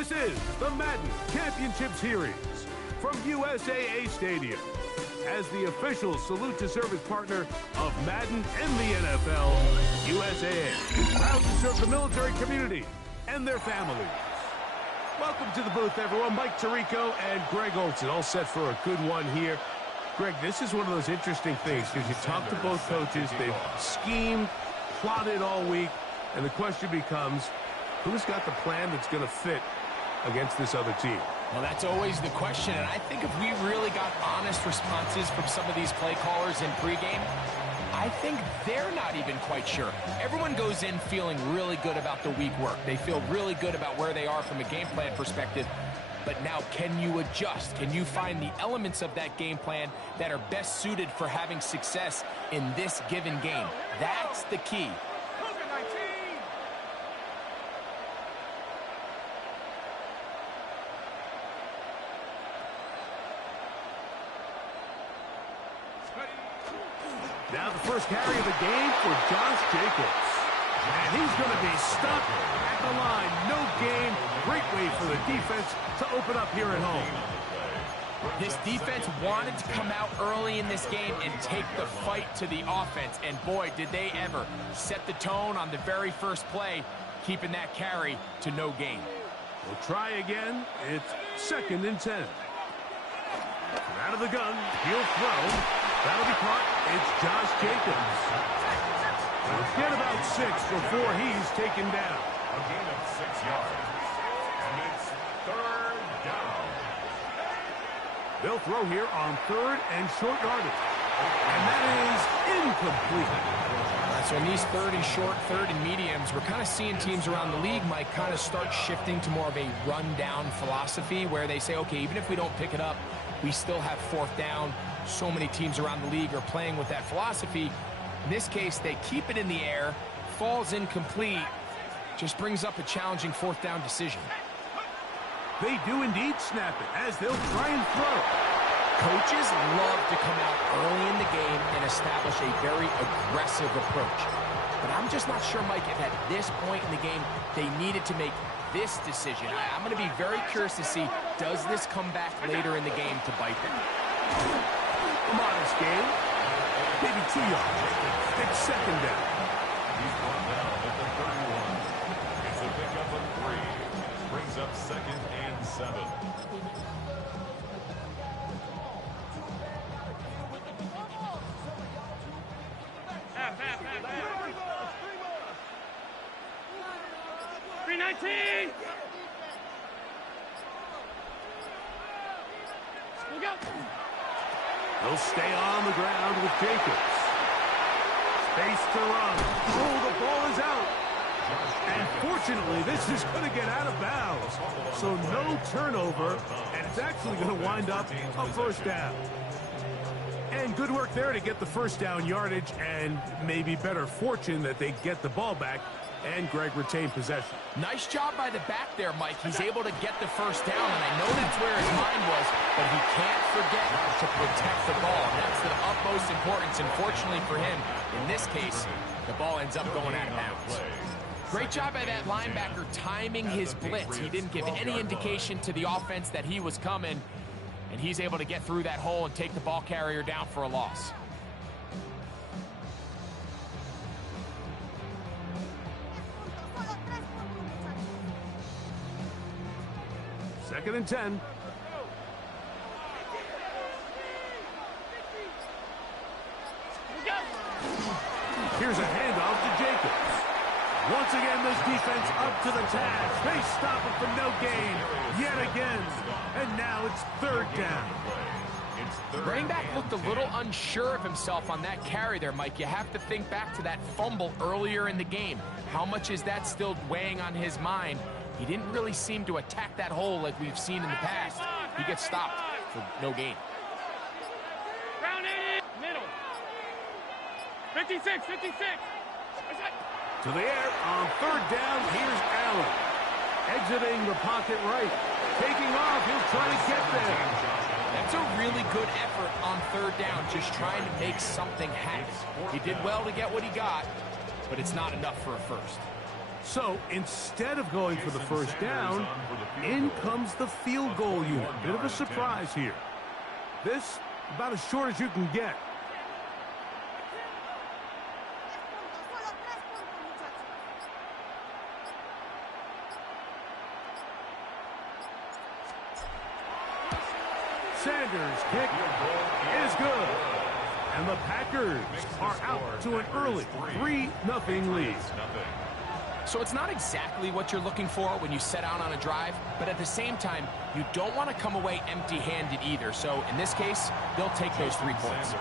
This is the Madden Championship Series from USAA Stadium. As the official salute to service partner of Madden and the NFL, USAA is proud to serve the military community and their families. Welcome to the booth, everyone. Mike Tirico and Greg Olson, all set for a good one here. Greg, this is one of those interesting things because you talk to both coaches. They've schemed, plotted all week, and the question becomes, who's got the plan that's going to fit against this other team? Well, that's always the question, and I think if we really got honest responses from some of these play callers in pregame, I think they're not even quite sure. Everyone goes in feeling really good about the week work. They feel really good about where they are from a game plan perspective. But now, can you adjust? Can you find the elements of that game plan that are best suited for having success in this given game? That's the key. Now the first carry of the game for Josh Jacobs. And he's going to be stuck at the line. No game. Great way for the defense to open up here at home. This defense wanted to come out early in this game and take the fight to the offense. And boy, did they ever set the tone on the very first play, keeping that carry to no gain. We'll try again. It's 2nd and 10. Out of the gun. He'll throw. That'll be caught. It's Josh Jacobs. We'll get about 6 before he's taken down. A gain of 6 yards. And it's 3rd down. They'll throw here on 3rd and short yardage. And that is incomplete. So in these 3rd and short, 3rd and mediums, we're kind of seeing teams around the league might kind of start shifting to more of a run-down philosophy where they say, okay, even if we don't pick it up, we still have 4th down. So many teams around the league are playing with that philosophy. In this case, they keep it in the air, falls incomplete, just brings up a challenging 4th down decision. They do indeed snap it as they'll try and throw. Coaches love to come out early in the game and establish a very aggressive approach. But I'm just not sure, Mike, if at this point in the game they needed to make this decision. I'm going to be very curious to see, does this come back later in the game to bite them? A modest game. Maybe 2 yards. It's 2nd down. He's brought down at the 31. It's a pickup of 3. Brings up 2nd and 7. Half. 319. We'll go. They'll stay on the ground with Jacobs. Space to run. Oh, the ball is out. And fortunately, this is going to get out of bounds. So no turnover, and it's actually going to wind up a 1st down. And good work there to get the 1st down yardage, and maybe better fortune that they get the ball back and Greg retained possession. Nice job by the back there, Mike. He's able to get the 1st down, and I know that's where his mind was, but he can't forget to protect the ball. That's the utmost importance, and fortunately for him, in this case, the ball ends up going out of bounds. Great job by that linebacker timing his blitz. He didn't give any indication to the offense that he was coming, and he's able to get through that hole and take the ball carrier down for a loss. Second and 10. Here's a handoff to Jacobs. Once again, this defense up to the task. They stop it from no gain yet again. And now it's 3rd down. Running back looked a little unsure of himself on that carry there, Mike. You have to think back to that fumble earlier in the game. How much is that still weighing on his mind? He didn't really seem to attack that hole like we've seen in the past. He gets stopped for no gain. Round 80. Middle. 56. To the air on 3rd down. Here's Allen. Exiting the pocket right. Taking off. He'll try to get there. That's a really good effort on 3rd down, just trying to make something happen. He did well to get what he got, but it's not enough for a 1st. So instead of going for the first down, in comes the field goal unit. Bit of a surprise here. This, about as short as you can get. Sanders' kick is good. And the Packers are out to an early 3-0 lead. So it's not exactly what you're looking for when you set out on a drive, but at the same time, you don't want to come away empty-handed either. So in this case, they'll take those 3 points.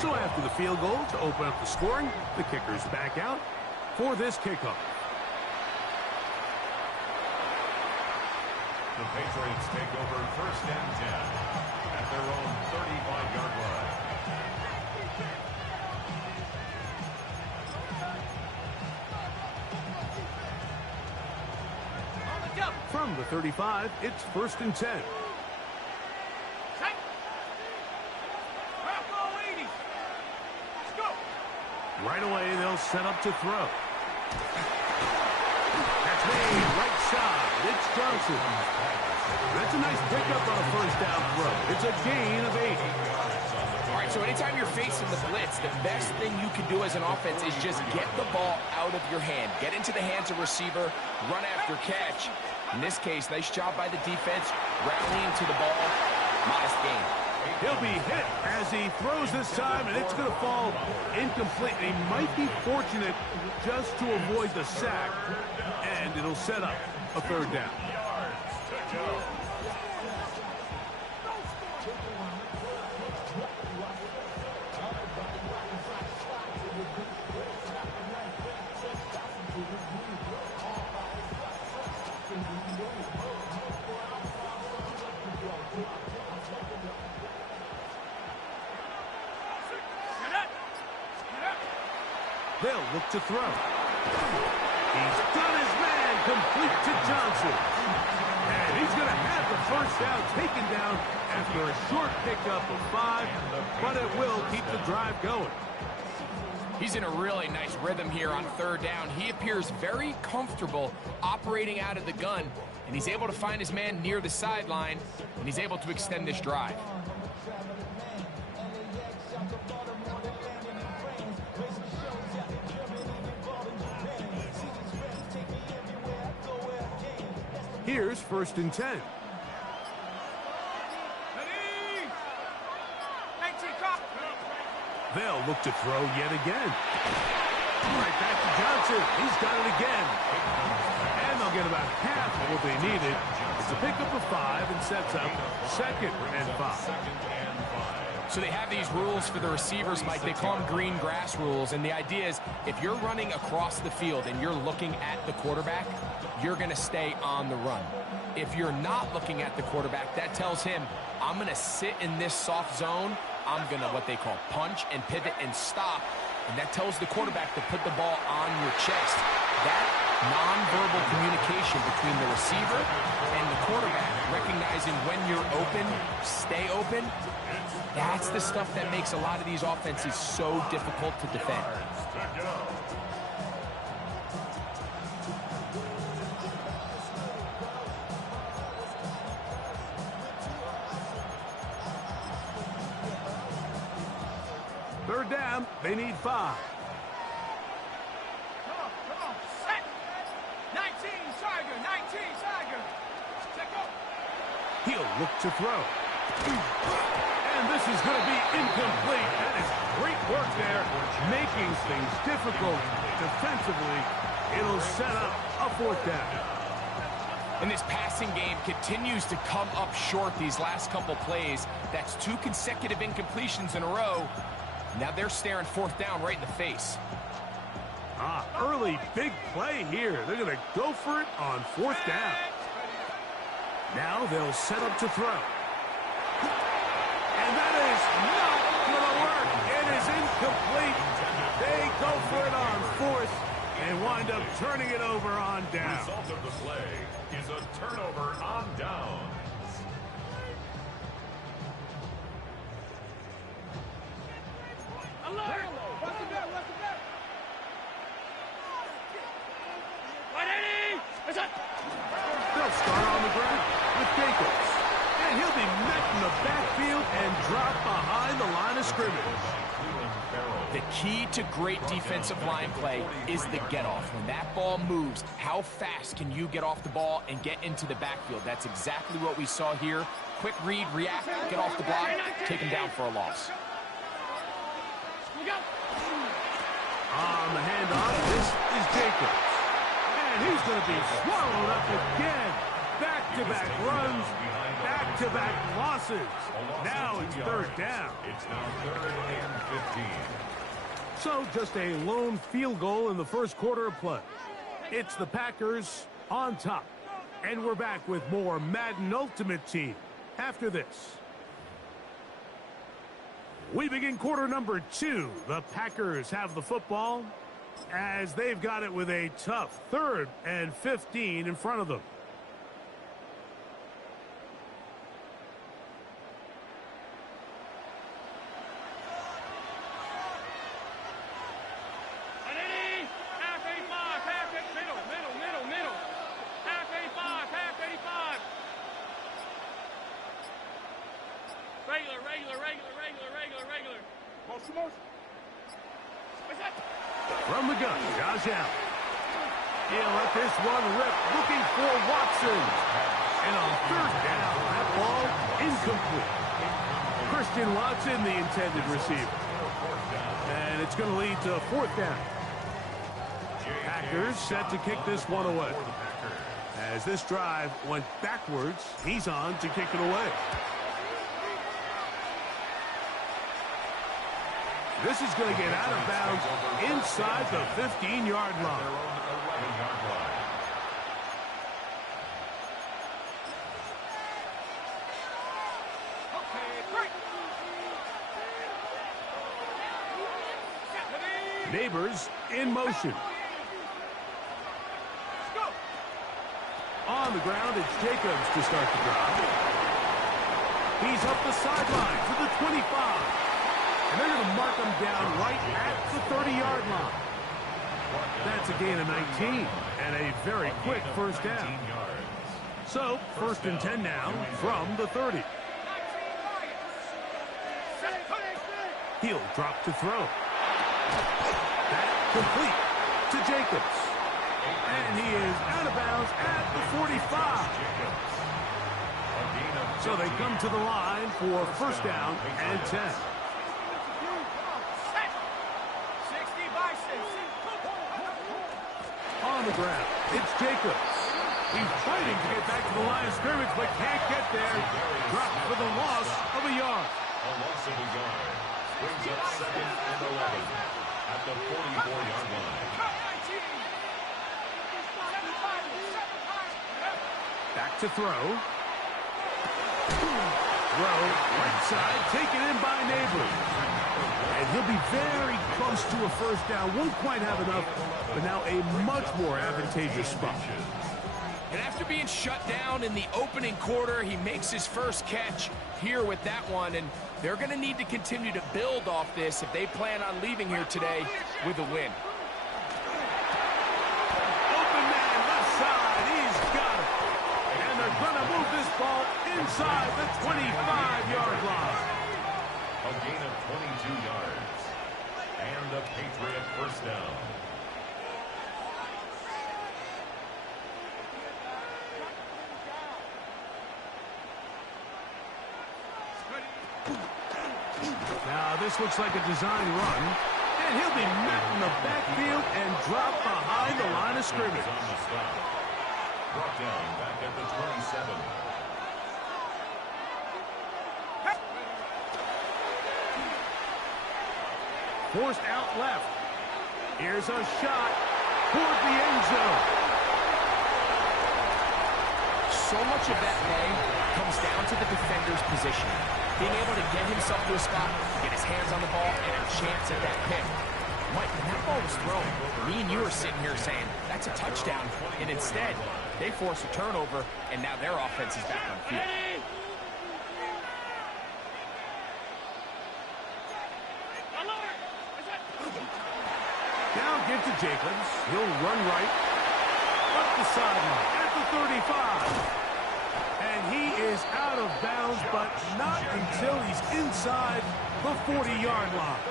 So after the field goal to open up the scoring, the kicker's back out for this kickoff. The Patriots take over 1st and 10 at their own 35-yard line. From the 35, it's 1st and 10. Right away, they'll set up to throw. That's made right side. It's Johnson. That's a nice pickup on a first down throw. It's a gain of 8. All right, so anytime you're facing the blitz, the best thing you can do as an offense is just get the ball out of your hand. Get into the hands of receiver, run after catch. In this case, nice job by the defense, rallying to the ball. Modest gain. He'll be hit as he throws this time, and it's going to fall incomplete. He might be fortunate just to avoid the sack, and it'll set up a 3rd down. They'll look to throw. He's got his man complete to Johnson. And he's going to have the first down taken down after a short pickup of 5, but it will keep the drive going. He's in a really nice rhythm here on 3rd down. He appears very comfortable operating out of the gun, and he's able to find his man near the sideline, and he's able to extend this drive. Here's 1st and 10. They'll look to throw yet again. Right back to Johnson. He's got it again. And they'll get about half of what they needed. It's a pickup of 5 and sets up 2nd and 5. So they have these rules for the receivers, Mike. They call them green grass rules. And the idea is if you're running across the field and you're looking at the quarterback, you're going to stay on the run. If you're not looking at the quarterback, that tells him, I'm going to sit in this soft zone. I'm going to what they call punch and pivot and stop. And that tells the quarterback to put the ball on your chest. That nonverbal communication between the receiver and the quarterback, recognizing when you're open, stay open, that's the stuff that makes a lot of these offenses so difficult to defend. Third down, they need 5. Come on, set. 19, Tiger, 19, Tiger. Check up. He'll look to throw. And this is going to be incomplete. That is great work there, making things difficult defensively. It'll set up a 4th down. And this passing game continues to come up short these last couple plays. That's 2 consecutive incompletions in a row. Now they're staring 4th down right in the face. Early big play here. They're going to go for it on 4th down. Now they'll set up to throw. And that is not going to work. It is incomplete. They go for it on 4th and wind up turning it over on down. The result of the play is a turnover on down. the ground with Jacobs. And he'll be met in the backfield and dropped behind the line of scrimmage. The key to great defensive line play is the get-off. When that ball moves, how fast can you get off the ball and get into the backfield? That's exactly what we saw here. Quick read, react, get off the block, take him down for a loss. On the handoff, this is Jacobs. And he's going to be swallowed up again. Back-to-back runs, back-to-back losses. Now it's third down. It's now 3rd and 15. So just a lone field goal in the first quarter of play. It's the Packers on top. And we're back with more Madden Ultimate Team after this. We begin quarter number 2. The Packers have the football as they've got it with a tough 3rd and 15 in front of them. From the gun, Josh Allen. He'll let this one rip, looking for Watson. And on 3rd down, that ball incomplete. Christian Watson, the intended receiver. And it's going to lead to 4th down. Packers set to kick this one away. As this drive went backwards, he's on to kick it away. This is going to get out of bounds inside the 15-yard line. Neighbors in motion. On the ground, it's Jacobs to start the drive. He's up the sideline to the 25. And they're going to mark him down right at the 30-yard line. That's a gain of 19 and a very quick first down. So, 1st and 10 now from the 30. He'll drop to throw. That complete to Jacobs. And he is out of bounds at the 45. So they come to the line for 1st down and 10. On the ground, it's Jacobs. He's fighting to get back to the line of scrimmage, but can't get there. Dropped for the loss of a yard. A loss of a yard. Brings up 2nd and 11 at the 44-yard line. Back to throw. Throw, right side, taken in by Neighbors. And he'll be very close to a 1st down. Won't quite have enough, but now a much more advantageous spot. And after being shut down in the opening quarter, he makes his first catch here with that one. And they're going to need to continue to build off this if they plan on leaving here today with a win. Open man, left side, he's got it. And they're going to move this ball inside the 25-yard line. A gain of 22 yards. And a Patriot 1st down. Now this looks like a design run. And he'll be met in the backfield and dropped behind the line of scrimmage. On the stop. Brought down back at the 27. Forced out left. Here's a shot toward the end zone. So much of that play comes down to the defender's position. Being able to get himself to a spot, get his hands on the ball, and a chance at that pick. Mike, when that ball was thrown, me and you are sitting here saying, that's a touchdown. And instead, they force a turnover, and now their offense is back on field. Now give to Jacobs. He'll run right. Up the sideline at the 35. And he is out of bounds, but not until he's inside the 40-yard line.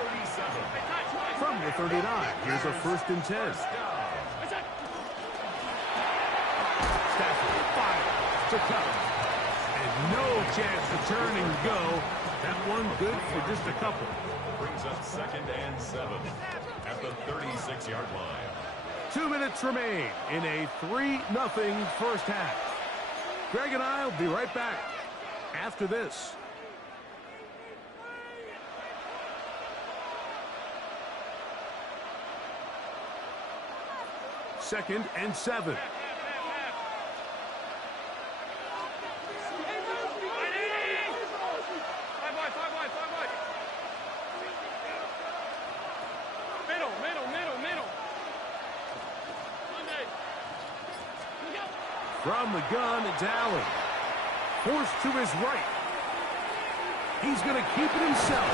From the 39, here's a 1st and 10. Stafford fires to cover. And no chance to turn and go. That one good for just a couple. Brings up 2nd and 7 at the 36-yard line. 2 minutes remain in a 3-0 first half. Greg and I will be right back after this. Second and 7. From the gun, it's Allen. Forced to his right. He's going to keep it himself.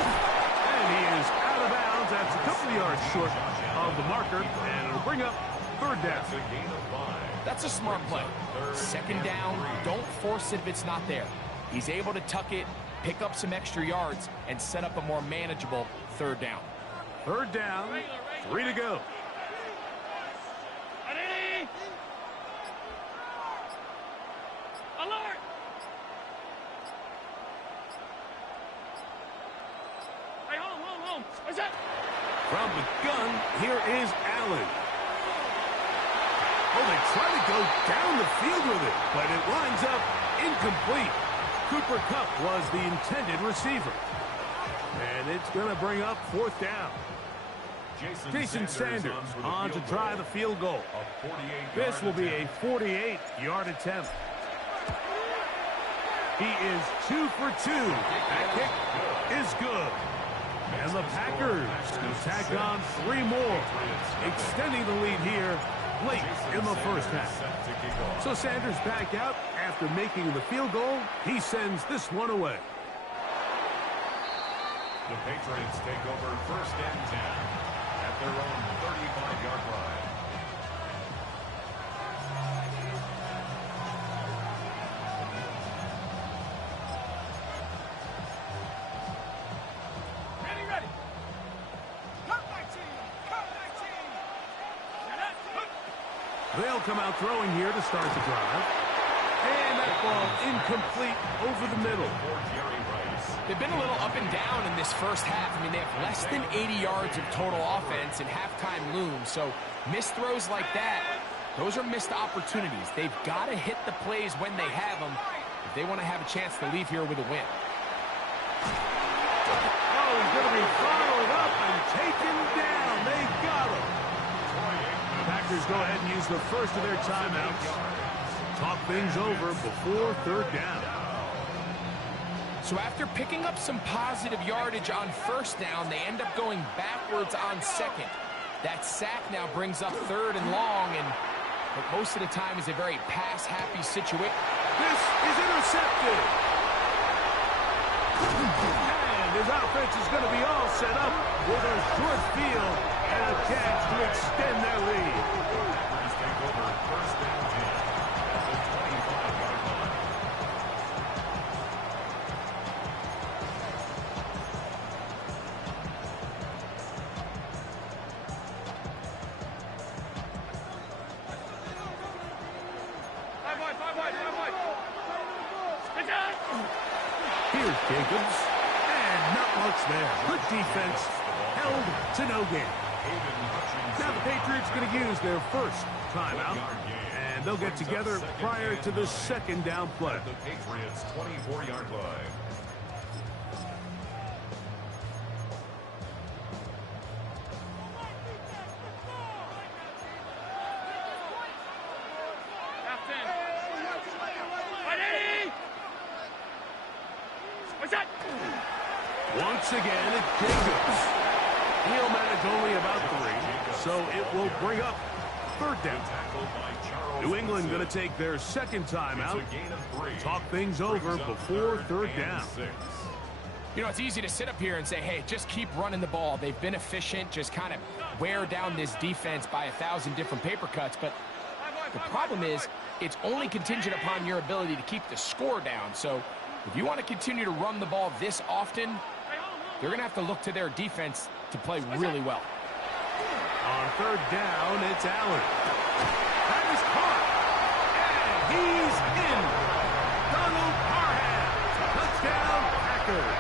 And he is out of bounds. That's a couple of yards short of the marker. And it'll bring up 3rd down. That's a smart play. 2nd down, don't force it if it's not there. He's able to tuck it, pick up some extra yards, and set up a more manageable 3rd down. 3rd down, 3 to go. Alert! Hey, home. What's that? From the gun, here is Allen. Oh, they try to go down the field with it, but it winds up incomplete. Cooper Kupp was the intended receiver. And it's going to bring up 4th down. Jason Sanders on to try the field goal. This will be a 48-yard attempt. He is 2 for 2. That kick is good. And the Packers can tack on 3 more, extending the lead here late in the first half. So Sanders back out after making the field goal. He sends this one away. The Patriots take over 1st and 10 at their own 35-yard line. Ready. Cut 19. They'll come out throwing here to start the drive. And that ball incomplete over the middle. They've been a little up and down in this first half. I mean, they have less than 80 yards of total offense and halftime looms. So missed throws like that, those are missed opportunities. They've got to hit the plays when they have them if they want to have a chance to leave here with a win. Oh, he's going to be followed up and taken down. They got him. The Packers go ahead and use the first of their timeouts. Talk things over before 3rd down. So after picking up some positive yardage on 1st down, they end up going backwards on 2nd. That sack now brings up 3rd and long, and but most of the time is a very pass-happy situation. This is intercepted. And his offense is going to be all set up with a short field and a chance to extend their lead. Packers take over 1st and 10 at the 25-yard line. Here's Jacobs. And not much there. Good defense. Held to no gain. Now the Patriots going to use their first timeout. And they'll get together prior to the 2nd down play. The Patriots' 24-yard line. Once again, it's Jacobs. He'll manage only about 3, so it will bring up 3rd down. New England going to take their 2nd timeout. Talk things over before 3rd down. You know, it's easy to sit up here and say, hey, just keep running the ball. They've been efficient, just kind of wear down this defense by 1,000 different paper cuts. But The problem is, it's only contingent upon your ability to keep the score down. So if you want to continue to run the ball this often, they're going to have to look to their defense to play really well. On third down, it's Allen. That is caught. And he's in. Donald Parham. Touchdown, Packers.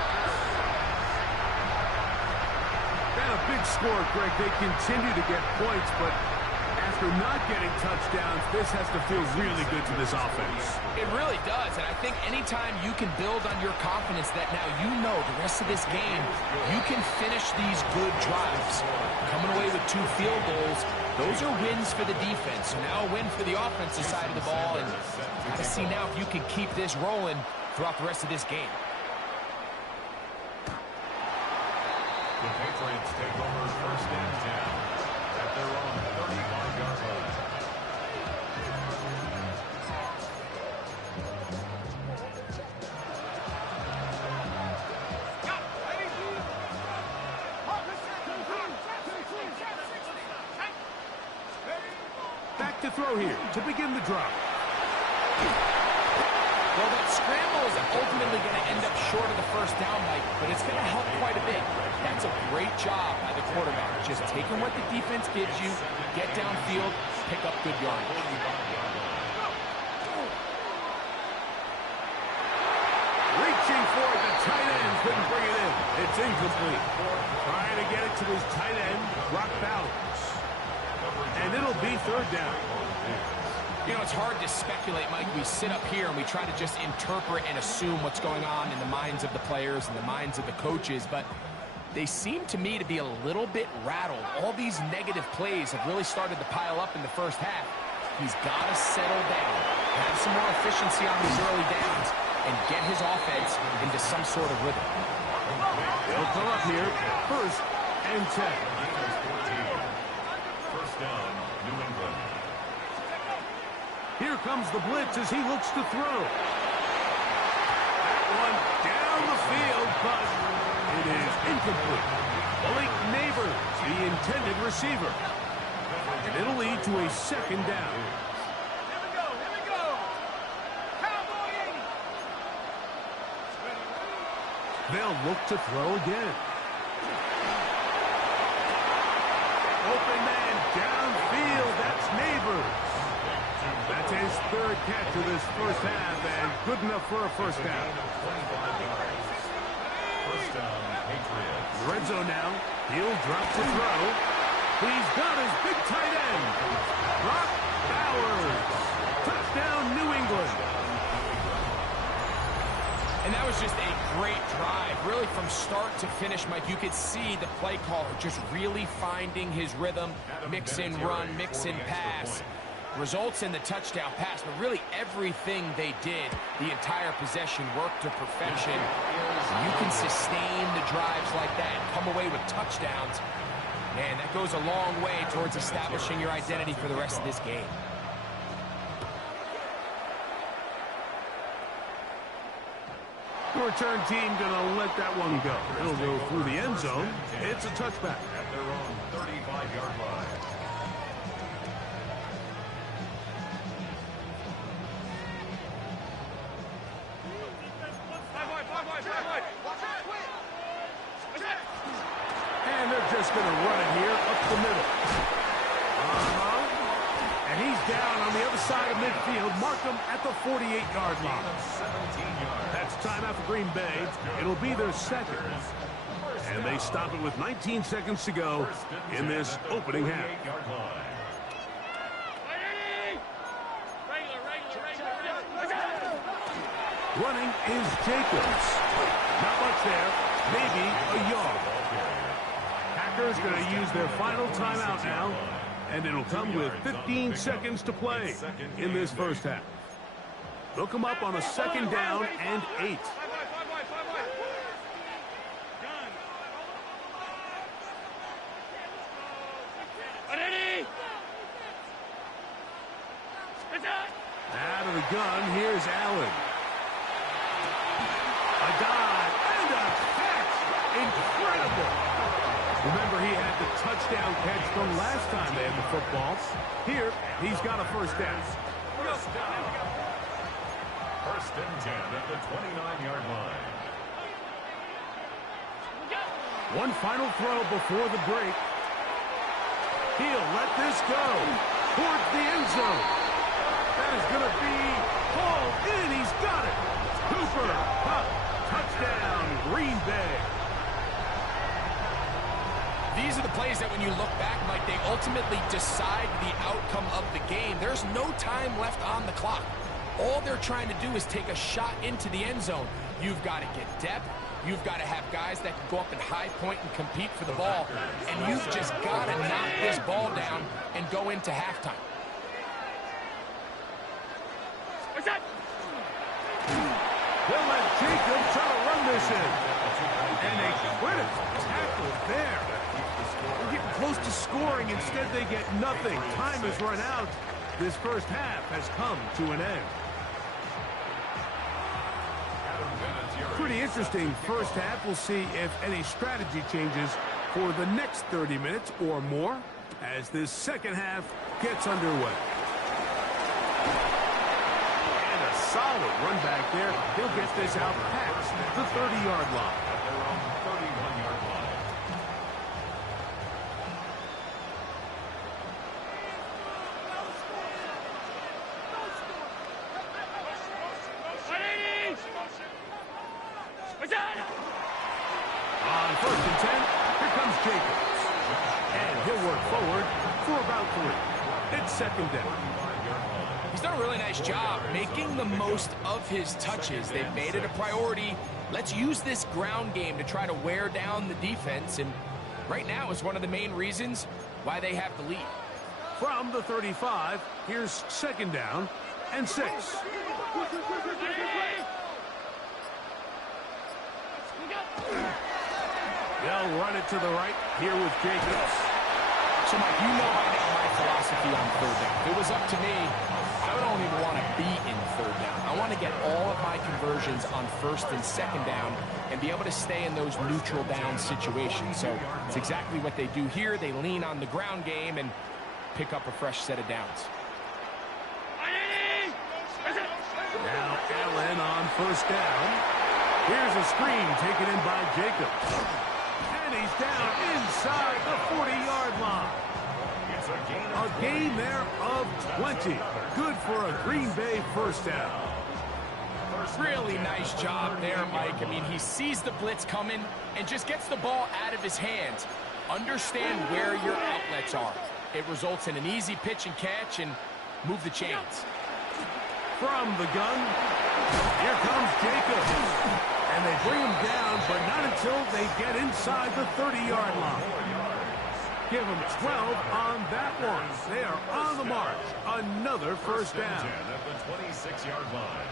Got a big score, Greg. They continue to get points, but after not getting touchdowns, this has to feel really good to this offense. It really does, and I think anytime you can build on your confidence that now you know the rest of this game, you can finish these good drives. Coming away with 2 field goals, those are wins for the defense. So now a win for the offensive side of the ball, and got to see now if you can keep this rolling throughout the rest of this game. The Patriots take over first and 10 at their own 35-yard line. Back to throw here to begin the drive. Well, that scramble is ultimately going to end up short of the first down, Mike, but it's going to help quite a bit. That's a great job by the quarterback. Just taking what the defense gives you, get downfield, pick up good yardage. Reaching for it, the tight end couldn't bring it in. It's incomplete. Trying to get it to his tight end, Brock Bowers. And it'll be third down. You know, it's hard to speculate, Mike. We sit up here and we try to just interpret and assume what's going on in the minds of the players and the minds of the coaches, but they seem to me to be a little bit rattled. All these negative plays have really started to pile up in the first half. He's got to settle down, have some more efficiency on these early downs, and get his offense into some sort of rhythm. They'll come up here, first and 10. First down, New England. Here comes the blitz as he looks to throw. That one down the field, but it is incomplete. Blake Neighbors, the intended receiver. And it'll lead to a second down. Here we go, here we go. Cowboy 80. They'll look to throw again. Open man downfield, that's Neighbors. That's his third catch of this first half, and good enough for a first down. First down, Patriots. Red zone now. He'll drop to throw. He's got his big tight end, Brock Bowers. Touchdown, New England. And that was just a great drive. Really from start to finish, Mike, you could see the play caller just really finding his rhythm. Mix in run, mix in pass. Results in the touchdown pass, but really everything they did, the entire possession worked to perfection. You can sustain the drives like that and come away with touchdowns. Man, that goes a long way towards establishing your identity for the rest of this game. The return team gonna let that one go. It'll go through the end zone. It's a touchback. At their own 35-yard line. And they're just going to run it here up the middle. And he's down on the other side of midfield. Mark him at the 48-yard line. That's timeout for Green Bay. It'll be their second. And they stop it with 19 seconds to go in this opening half. Running is Jacobs. Not much there. Maybe a yard. Packers going to use their final timeout now, and it'll come with 15 seconds to play in this first half. They'll come up on a second down and 8. Out of the gun, here's Allen. A dive and a catch. Incredible. Remember, he had the touchdown catch from last time they had the football. Here, he's got a first down. First down. First and 10 at the 29-yard line. One final throw before the break. He'll let this go towards the end zone. That is going to be hauled in. He's got it. Cooper Kupp, touchdown, Green Bay. These are the plays that when you look back, Mike, they ultimately decide the outcome of the game. There's no time left on the clock. All they're trying to do is take a shot into the end zone. You've got to get depth. You've got to have guys that can go up and high point and compete for the ball. And you've just got to knock this ball down and go into halftime. What's that? They'll let Jacobs try to run this in. And a critical tackle there. They're getting close to scoring. Instead, they get nothing. Time has run out. This first half has come to an end. Pretty interesting first half. We'll see if any strategy changes for the next 30 minutes or more as this second half gets underway. And a solid run back there. He'll get this out past the 30-yard line. At their own 31-yard line. On first and 10, here comes Jacobs. And he'll work forward for about 3. It's second down. He's done a really nice job making the most of his touches. They've made it a priority. Let's use this ground game to try to wear down the defense. And right now is one of the main reasons why they have the lead. From the 35, here's second down and 6. They'll run it to the right here with Jacobs. So, Mike, you know by now my philosophy on third down. If it was up to me, I don't even want to be in third down. I want to get all of my conversions on first and second down and be able to stay in those neutral down situations. So it's exactly what they do here. They lean on the ground game and pick up a fresh set of downs. Now Allen on first down. Here's a screen taken in by Jacobs. And he's down inside the 40-yard line. A gain there of 20. Good for a Green Bay first down. Really nice job there, Mike. I mean, he sees the blitz coming and just gets the ball out of his hands. Understand where your outlets are. It results in an easy pitch and catch and move the chains. From the gun, here comes Jacobs. And they bring him down, but not until they get inside the 30-yard line. Give them 12 on that one. They are on the march. Another first down. At the 26-yard line.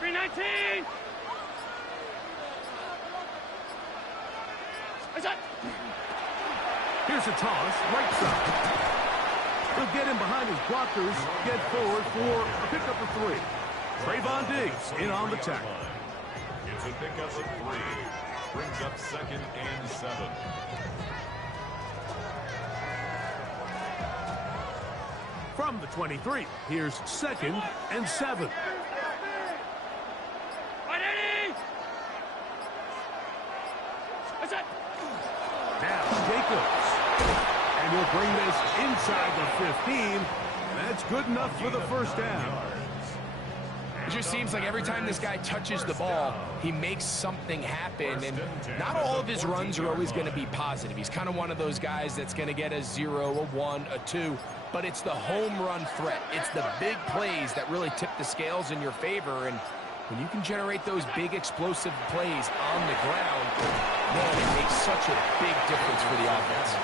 319. Here's a toss, right side. He'll get in behind his blockers, get forward for a pickup of 3. Trayvon Diggs in on the tackle. It's a pickup of 3. Brings up second and 7. From the 23, here's second and 7. Now Jacobs. And he'll bring this inside the 15. That's good enough for the first down. It just seems like every time this guy touches the ball, he makes something happen. And not all of his runs are always going to be positive. He's kind of one of those guys that's going to get a 0, a 1, a 2. But it's the home run threat. It's the big plays that really tip the scales in your favor. And when you can generate those big explosive plays on the ground, man, it makes such a big difference for the offense.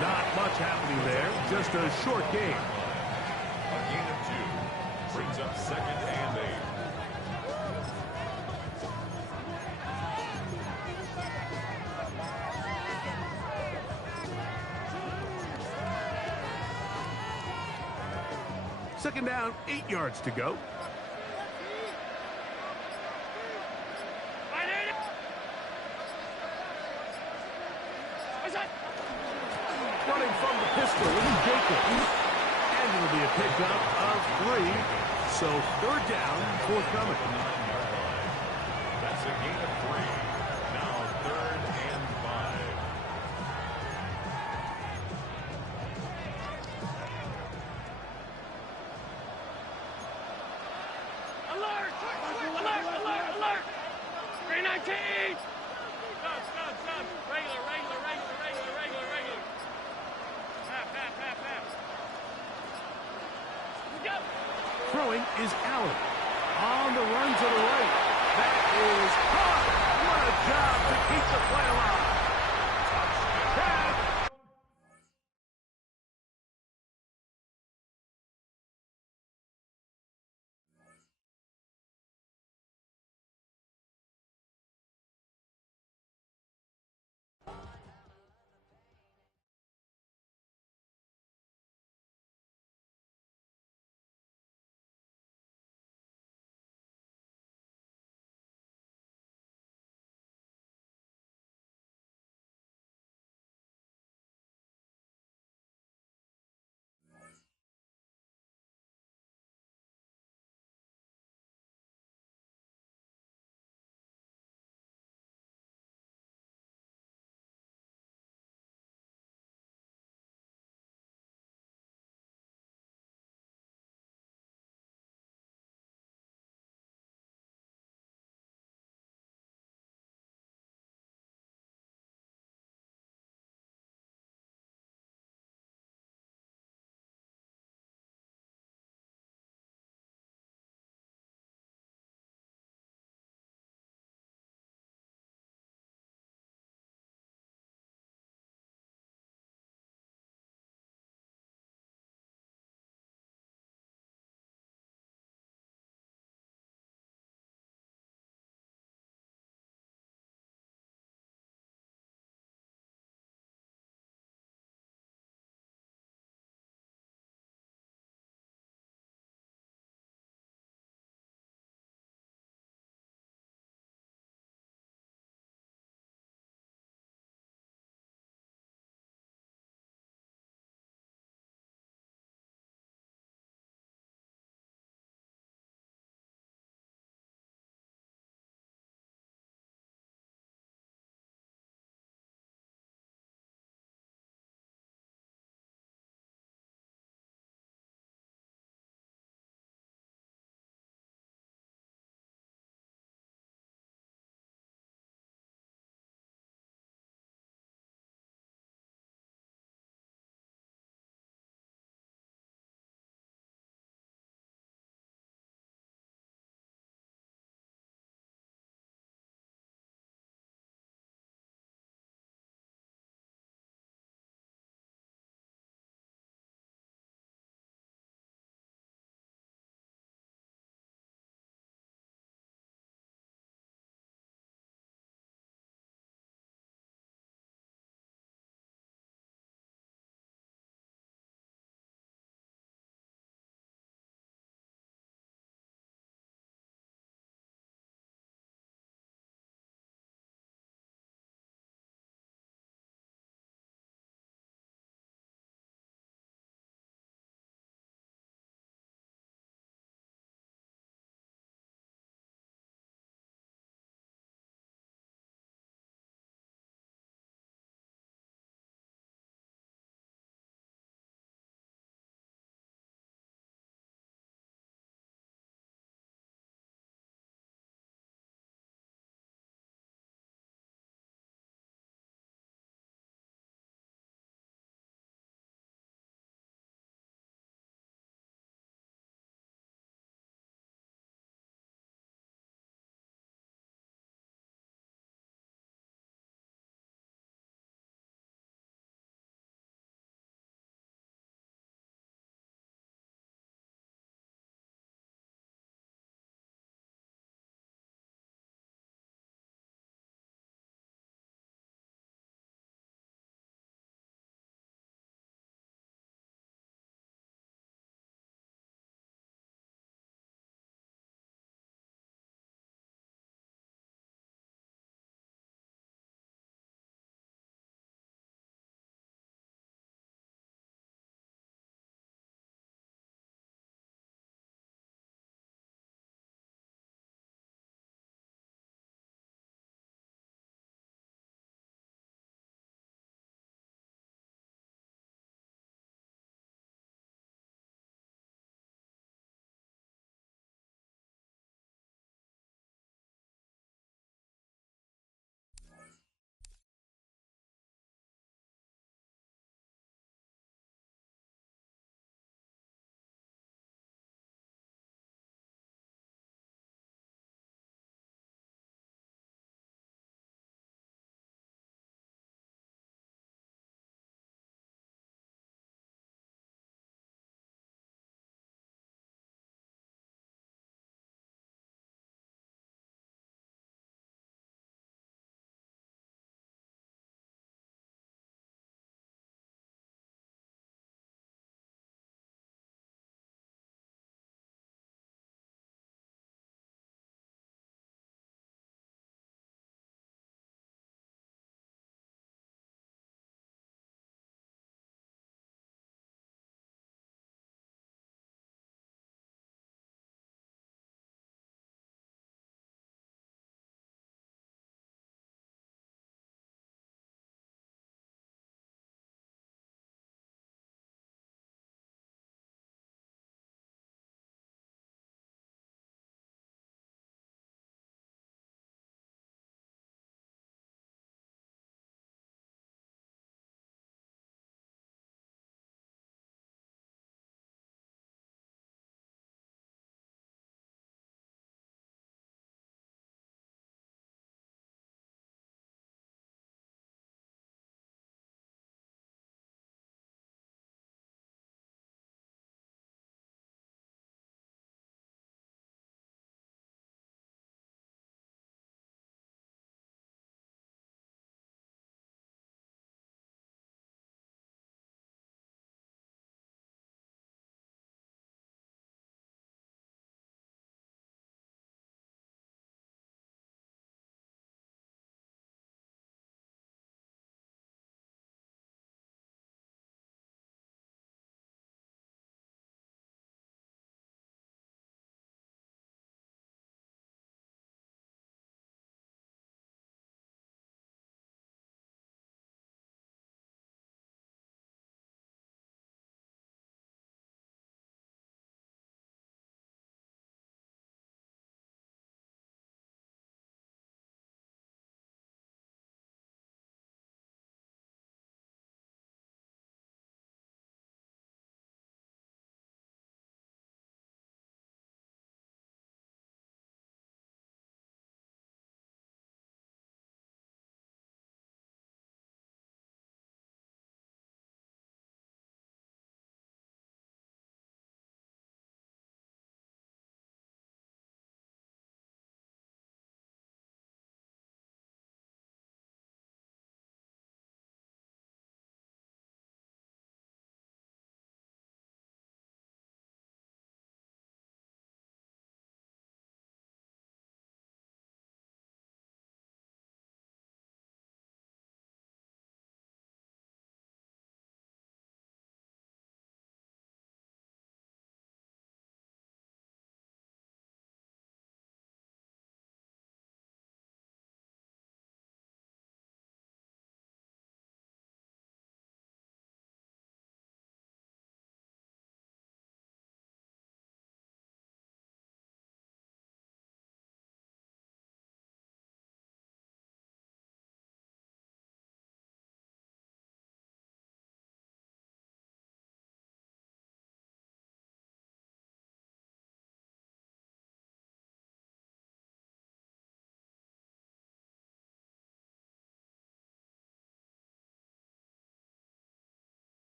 Not much happening there. Just a short game. A gain of 2. Brings up second and 8. Second down, 8 yards to go. tackle. And it'll be a pickup of 3. So third down forthcoming. That's a gain of 3. Now 3rd and 5. Alert! Alert! Alert! Alert! 319! Stop, stop, stop. Regular, regular, regular, regular, regular, regular. Half, half, half, half. Go! Throwing is Allen. On the run to the right. That is caught. What a job to keep the play alive. Touchdown.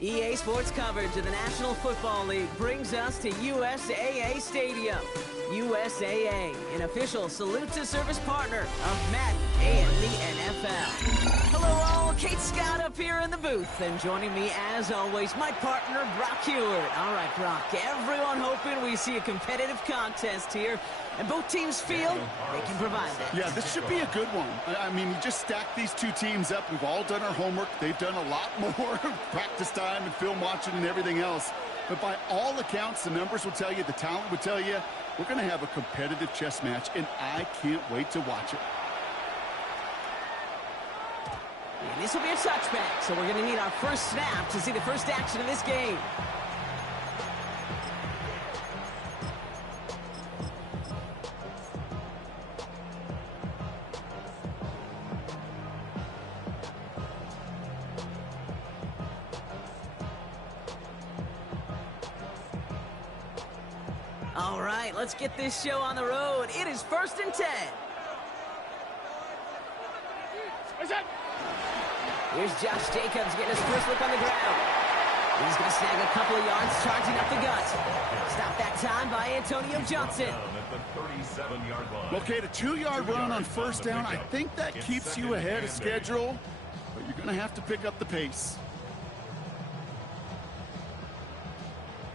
EA Sports coverage of the National Football League brings us to USAA Stadium. USAA, an official salute-to-service partner of Madden and the NFL. Hello all, Kate Scott up here in the booth, and joining me as always, my partner Brock Heward. All right, Brock, everyone hoping we see a competitive contest here, and both teams feel they can provide that. Yeah, this should be a good one. I mean, you just stack these two teams up. We've all done our homework. They've done a lot more practice time and film watching and everything else. But by all accounts, the numbers will tell you, the talent will tell you, we're going to have a competitive chess match, and I can't wait to watch it. And this will be a touchback, so we're going to need our first snap to see the first action of this game. All right, let's get this show on the road. It is 1st and 10. Here's Josh Jacobs getting his first look on the ground. He's going to snag a couple of yards, charging up the gut. Stop that time by Antonio Johnson. Okay, a 2-yard run on first down. I think that keeps you ahead of schedule, but you're going to have to pick up the pace.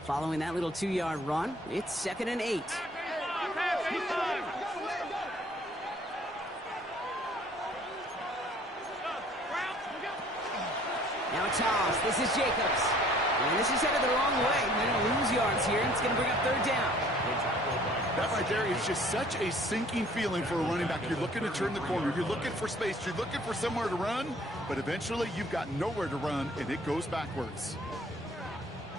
Following that little 2-yard run, it's 2nd and 8. Now a toss. This is Jacobs. And this is headed the wrong way. They're going to lose yards here, and it's going to bring up 3rd down. That right there is just such a sinking feeling for a running back. You're looking to turn the corner. You're looking for space. You're looking for somewhere to run, but eventually you've got nowhere to run, and it goes backwards.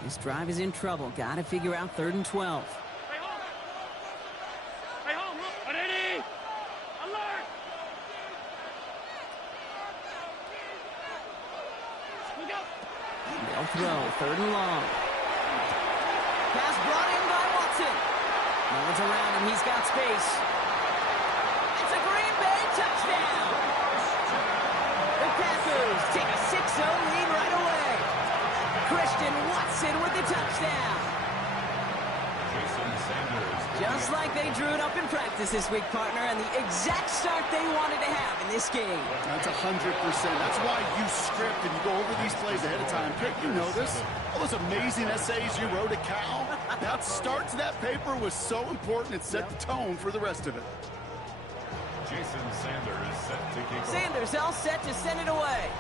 This drive is in trouble. Got to figure out 3rd and 12. Stay home. Look. Ready. Alert. Look out. They'll throw. 3rd and long. Pass brought in by Watson. No one's around him. He's got space. It's a Green Bay touchdown. The Packers take a 6-0 lead right away. Christian Watson with the touchdown. Just like they drew it up in practice this week, partner, and the exact start they wanted to have in this game. That's 100%. That's why you script and you go over these plays ahead of time. Kate, you know this. All those amazing essays you wrote at Cal. That start to that paper was so important. It set the tone for the rest of it. Jason Sanders set to kick off. Sanders all set to send it away.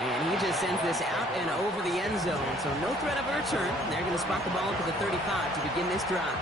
And he just sends this out and over the end zone. So no threat of a return. They're going to spot the ball up at the 35 to begin this drive.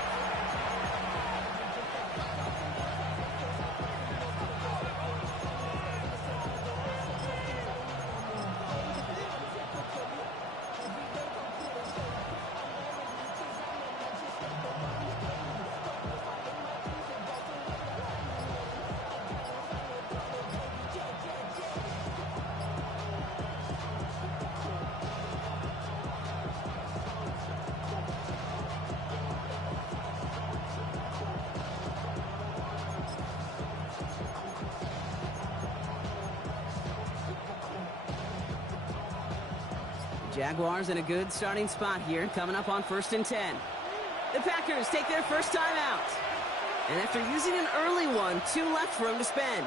Jaguars in a good starting spot here, coming up on 1st and 10. The Packers take their first time out. And after using an early one, 2 left for them to spend.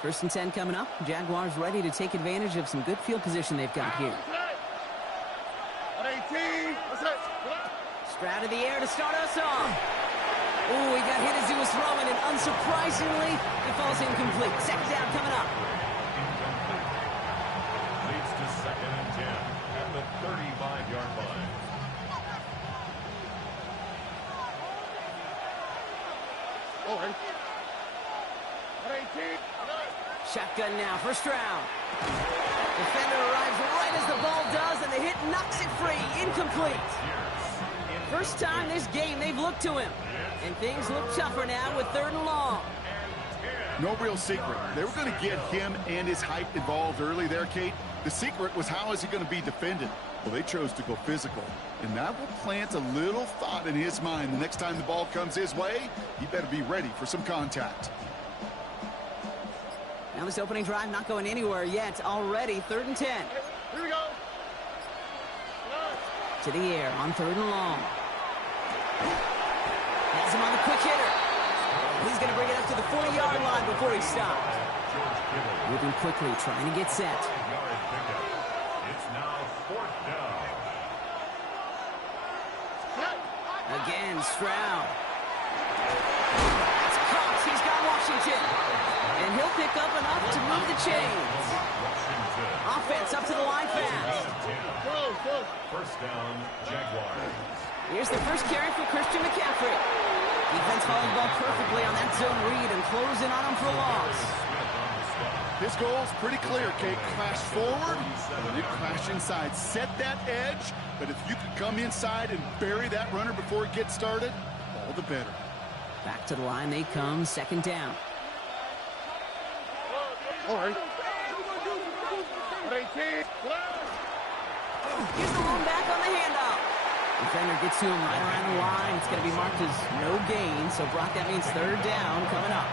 First and 10 coming up. Jaguars ready to take advantage of some good field position they've got here. Stroud in the air to start us off. Ooh, he got hit as he was throwing, and unsurprisingly, it falls incomplete. 2nd down coming up. Leads to 2nd and 10 at the 35-yard line. Shotgun now for Stroud. Defender arrives right as the ball does, and the hit knocks it free. Incomplete. First time this game they've looked to him. And things look tougher now with 3rd and long. No real secret. They were going to get him and his height involved early there, Kate. The secret was how is he going to be defended? Well, they chose to go physical, and that will plant a little thought in his mind. The next time the ball comes his way, he better be ready for some contact. Now this opening drive not going anywhere yet. Already 3rd and 10. Here we go. To the air on 3rd and long. Has him on the quick hitter. He's going to bring it up to the 40-yard line before he stopped. Moving quickly, trying to get set. It's now 4th down. Again, Stroud. That's caught. He's got Washington. And he'll pick up enough to move the chains. Offense up to the line fast. 1st down, Jaguars. Here's the first carry for Christian McCaffrey. Defense following the ball perfectly on that zone read and closing on him for a loss. His goal is pretty clear, Kate. Crash forward and then crash inside. Set that edge, but if you can come inside and bury that runner before it gets started, all the better. Back to the line they come, 2nd down. All right. Here's the lone back on the handoff. Defender gets to him right around the line. It's going to be marked as no gain. So, Brock, that means 3rd down coming up.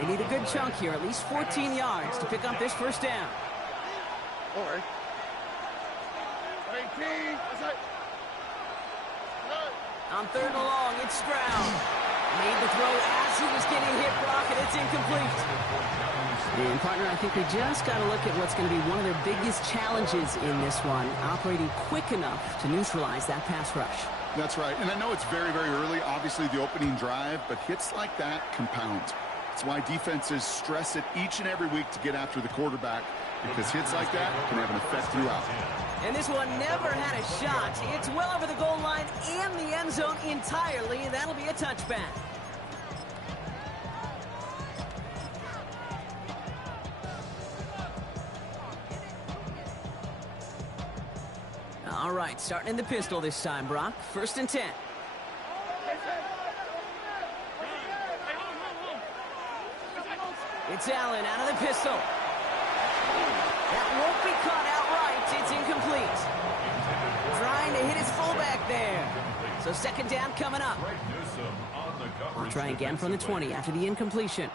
They need a good chunk here, at least 14 yards to pick up this 1st down. All right. On 3rd and long, it's Stroud. Made the throw as he was getting hit, Brock, and it's incomplete. And, partner, I think we just got to look at what's going to be one of their biggest challenges in this one, operating quick enough to neutralize that pass rush. That's right. And I know it's very, very early, obviously the opening drive, but hits like that compound. That's why defenses stress it each and every week to get after the quarterback, because hits like that can have an effect throughout. And this one never had a shot. It's well over the goal line and the end zone entirely. That'll be a touchback. All right, starting in the pistol this time, Brock. 1st and 10. It's Allen out of the pistol. That won't be caught outright. It's incomplete. Trying to hit his fullback there. So 2nd down coming up. We'll try again from the 20 after the incompletion.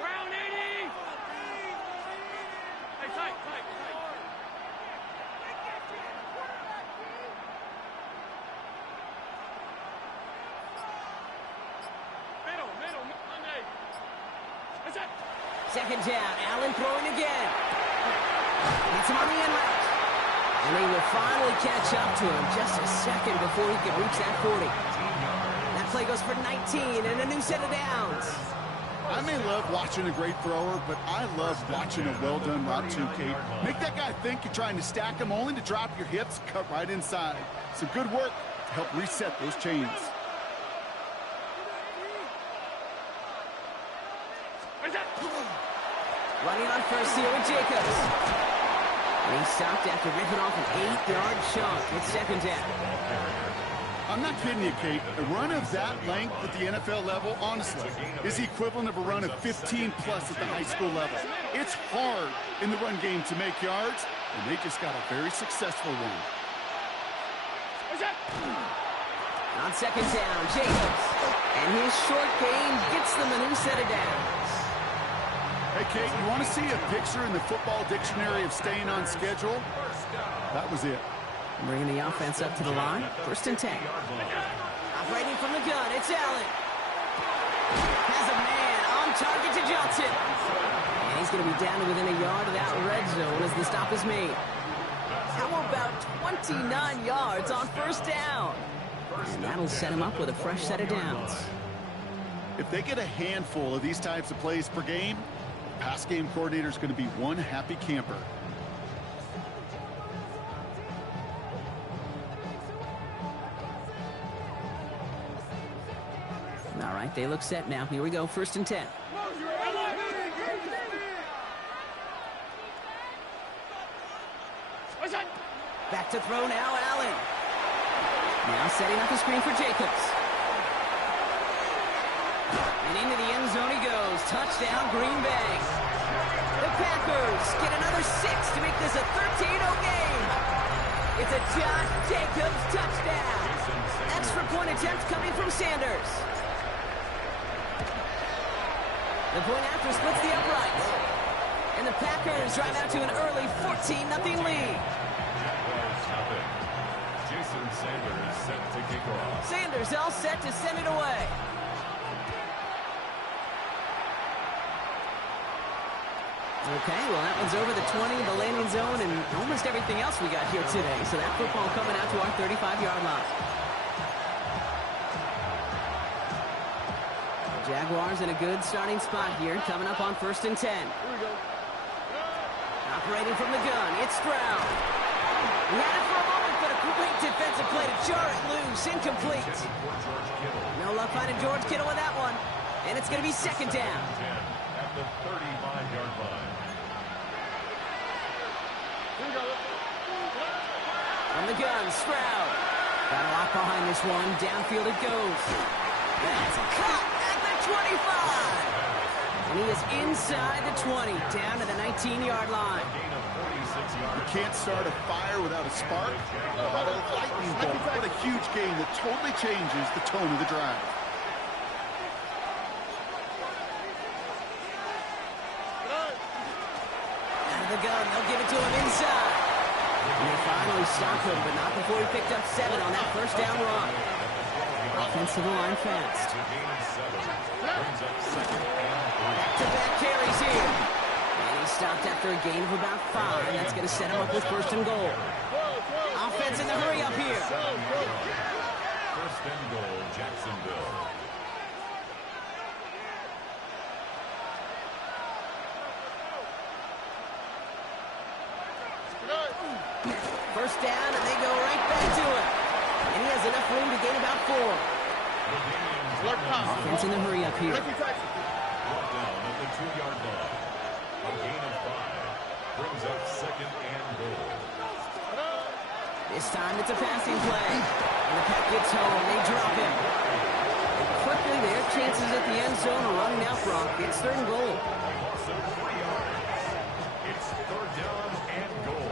Round 80. Hey, tight. Middle, Monday. That's it. 2nd down, Allen throwing again. Gets him on the in route. And they will finally catch up to him just a second before he can reach that 40. That play goes for 19 and a new set of downs. I may love watching a great thrower, but I love watching a well-done route too, Kate. Make that guy think you're trying to stack him only to drop your hips, cut right inside. Some good work to help reset those chains. Running on first here with Jacobs. And he stopped after ripping off an 8-yard chunk. It's 2nd down. I'm not kidding you, Kate. A run of that length at the NFL level, honestly, is the equivalent of a run of 15-plus at the high school level. It's hard in the run game to make yards, and they just got a very successful one. On 2nd down, Jacobs. And his short game gets them a new set of downs. Hey, Kate, you want to see a picture in the football dictionary of staying on schedule? That was it. Bringing the offense up to the line. 1st and 10. Operating from the gun, it's Allen. Has a man on target to Johnson. And he's going to be down to within a yard of that red zone as the stop is made. How about 29 yards on 1st down? And that'll set him up with a fresh set of downs. If they get a handful of these types of plays per game, the pass game coordinator is going to be one happy camper. All right, they look set now. Here we go, 1st and 10. Back to throw now, Allen. Now setting up the screen for Jacobs. And into the end zone he goes. Touchdown, Green Bay. The Packers get another 6 to make this a 13-0 game. It's a Josh Jacobs touchdown. Extra point attempt coming from Sanders. The point after splits the uprights. And the Packers drive out to an early 14-0 lead. Jason Sanders set to kick off. Sanders all set to send it away. Okay, well, that one's over the 20, the landing zone, and almost everything else we got here today. So that football coming out to our 35-yard line. The Jaguars in a good starting spot here, coming up on 1st and 10. Operating from the gun, it's Stroud. We had it for a moment, but a great defensive play to jar it loose, incomplete. No luck finding George Kittle with that one, and it's going to be 2nd down. At the 35-yard line. From the gun, Stroud. Got a lot behind this one. Downfield it goes. That's caught at the 25. And he is inside the 20, down to the 19-yard line. You can't start a fire without a spark. How about a lightning bolt? What a huge game that totally changes the tone of the drive. Out of the gun, they'll give it to him inside. And they finally stop him, but not before he picked up 7 on that 1st down run. Offensive line fast. Back-to-back carries here. And he stopped after a gain of about 5. That's going to set him up with 1st and goal. Offense in the hurry up here. 1st and goal, Jacksonville. First down, and they go right back to it. And he has enough room to gain about 4. Offense in the hurry up here. Brought down at the 2-yard line. A gain of 5 brings up 2nd and goal. This time it's a passing play. And the pack gets home. They drop him. And quickly, their chances at the end zone are running out, Brock. It's 3rd and goal. Loss of 3 yards. It's 3rd down and goal.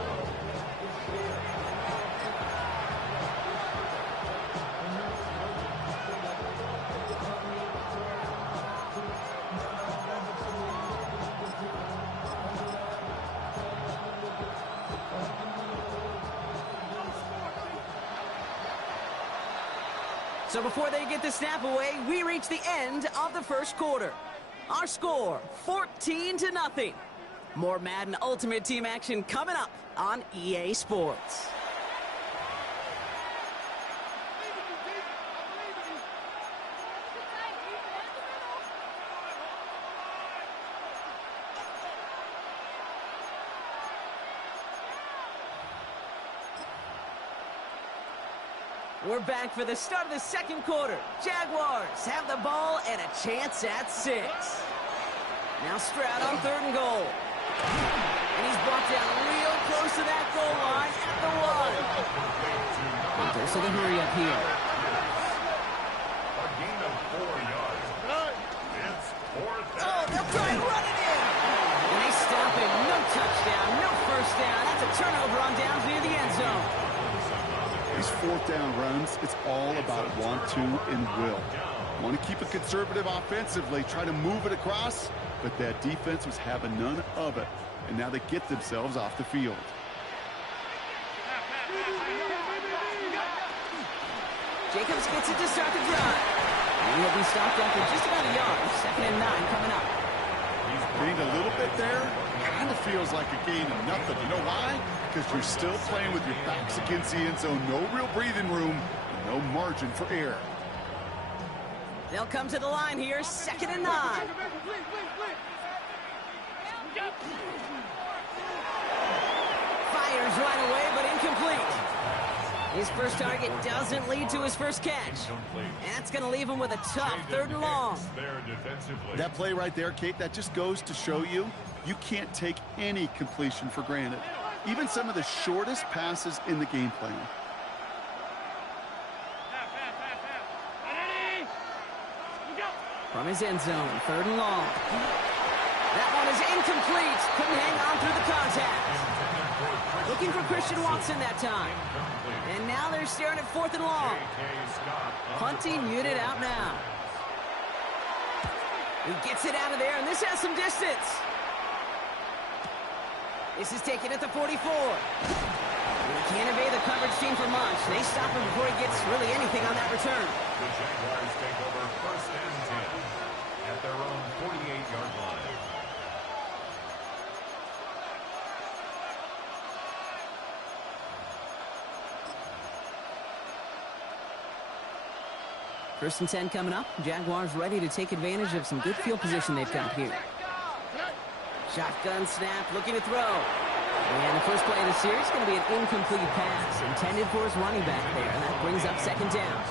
So before they get the snap away, we reach the end of the 1st quarter. Our score, 14-0. More Madden Ultimate Team action coming up on EA Sports. We're back for the start of the 2nd quarter. Jaguars have the ball and a chance at 6. Now Stroud on 3rd and goal. And he's brought down real close to that goal line at the 1. There's the hurry up here. A gain of 4 yards. It's 4th down. Oh, they'll try and run it in. And they stop him. No touchdown, no 1st down. That's a turnover on downs near the end zone. These 4th down runs, it's all about want to and will. Want to keep it conservative offensively, try to move it across, but that defense was having none of it. And now they get themselves off the field. Jacobs gets it to start the drive. And he'll be stopped after just about a yard. 2nd and 9 coming up. He's gained a little bit there. Kind of feels like a gain of nothing. You know why? Because you're still playing with your backs against the end zone. No real breathing room. And no margin for error. They'll come to the line here. 2nd and 9. Fires right away, but incomplete. His first target doesn't lead to his first catch. And that's going to leave him with a tough 3rd and long. That play right there, Kate, that just goes to show you can't take any completion for granted. Even some of the shortest passes in the game plan. from his end zone. 3rd and long. That one is incomplete. Couldn't hang on through the contact. Looking for Christian Watson that time. And now they're staring at 4th and long. Punting unit out now. He gets it out of there, and this has some distance. This is taken at the 44. He can't evade the coverage team for much. They stop him before he gets really anything on that return. The Jaguars take over 1st and 10 at their own 48-yard line. First and 10 coming up. Jaguars ready to take advantage of some good field position they've got here. Shotgun snap, looking to throw. And the first play of the series is going to be an incomplete pass intended for his running back there, and that brings up 2nd down.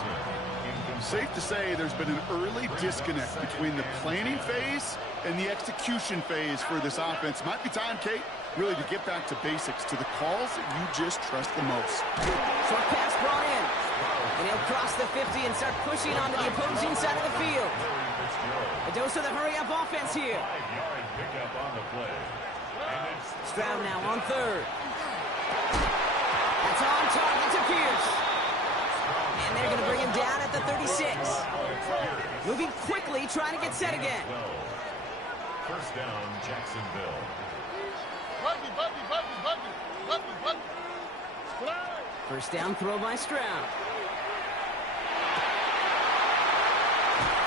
Safe to say there's been an early disconnect between the planning phase and the execution phase for this offense. Might be time, Kate, really to get back to basics, to the calls that you just trust the most. Short pass brought in. And he'll cross the 50 and start pushing onto the opposing side of the field. A dose of the hurry-up offense here. 5-yard pickup on the play. Stroud now on 3rd. That's on target to Pierce. And they're going to bring him down at the 36. Moving quickly, trying to get set again. 1st down, Jacksonville. First down throw by Stroud.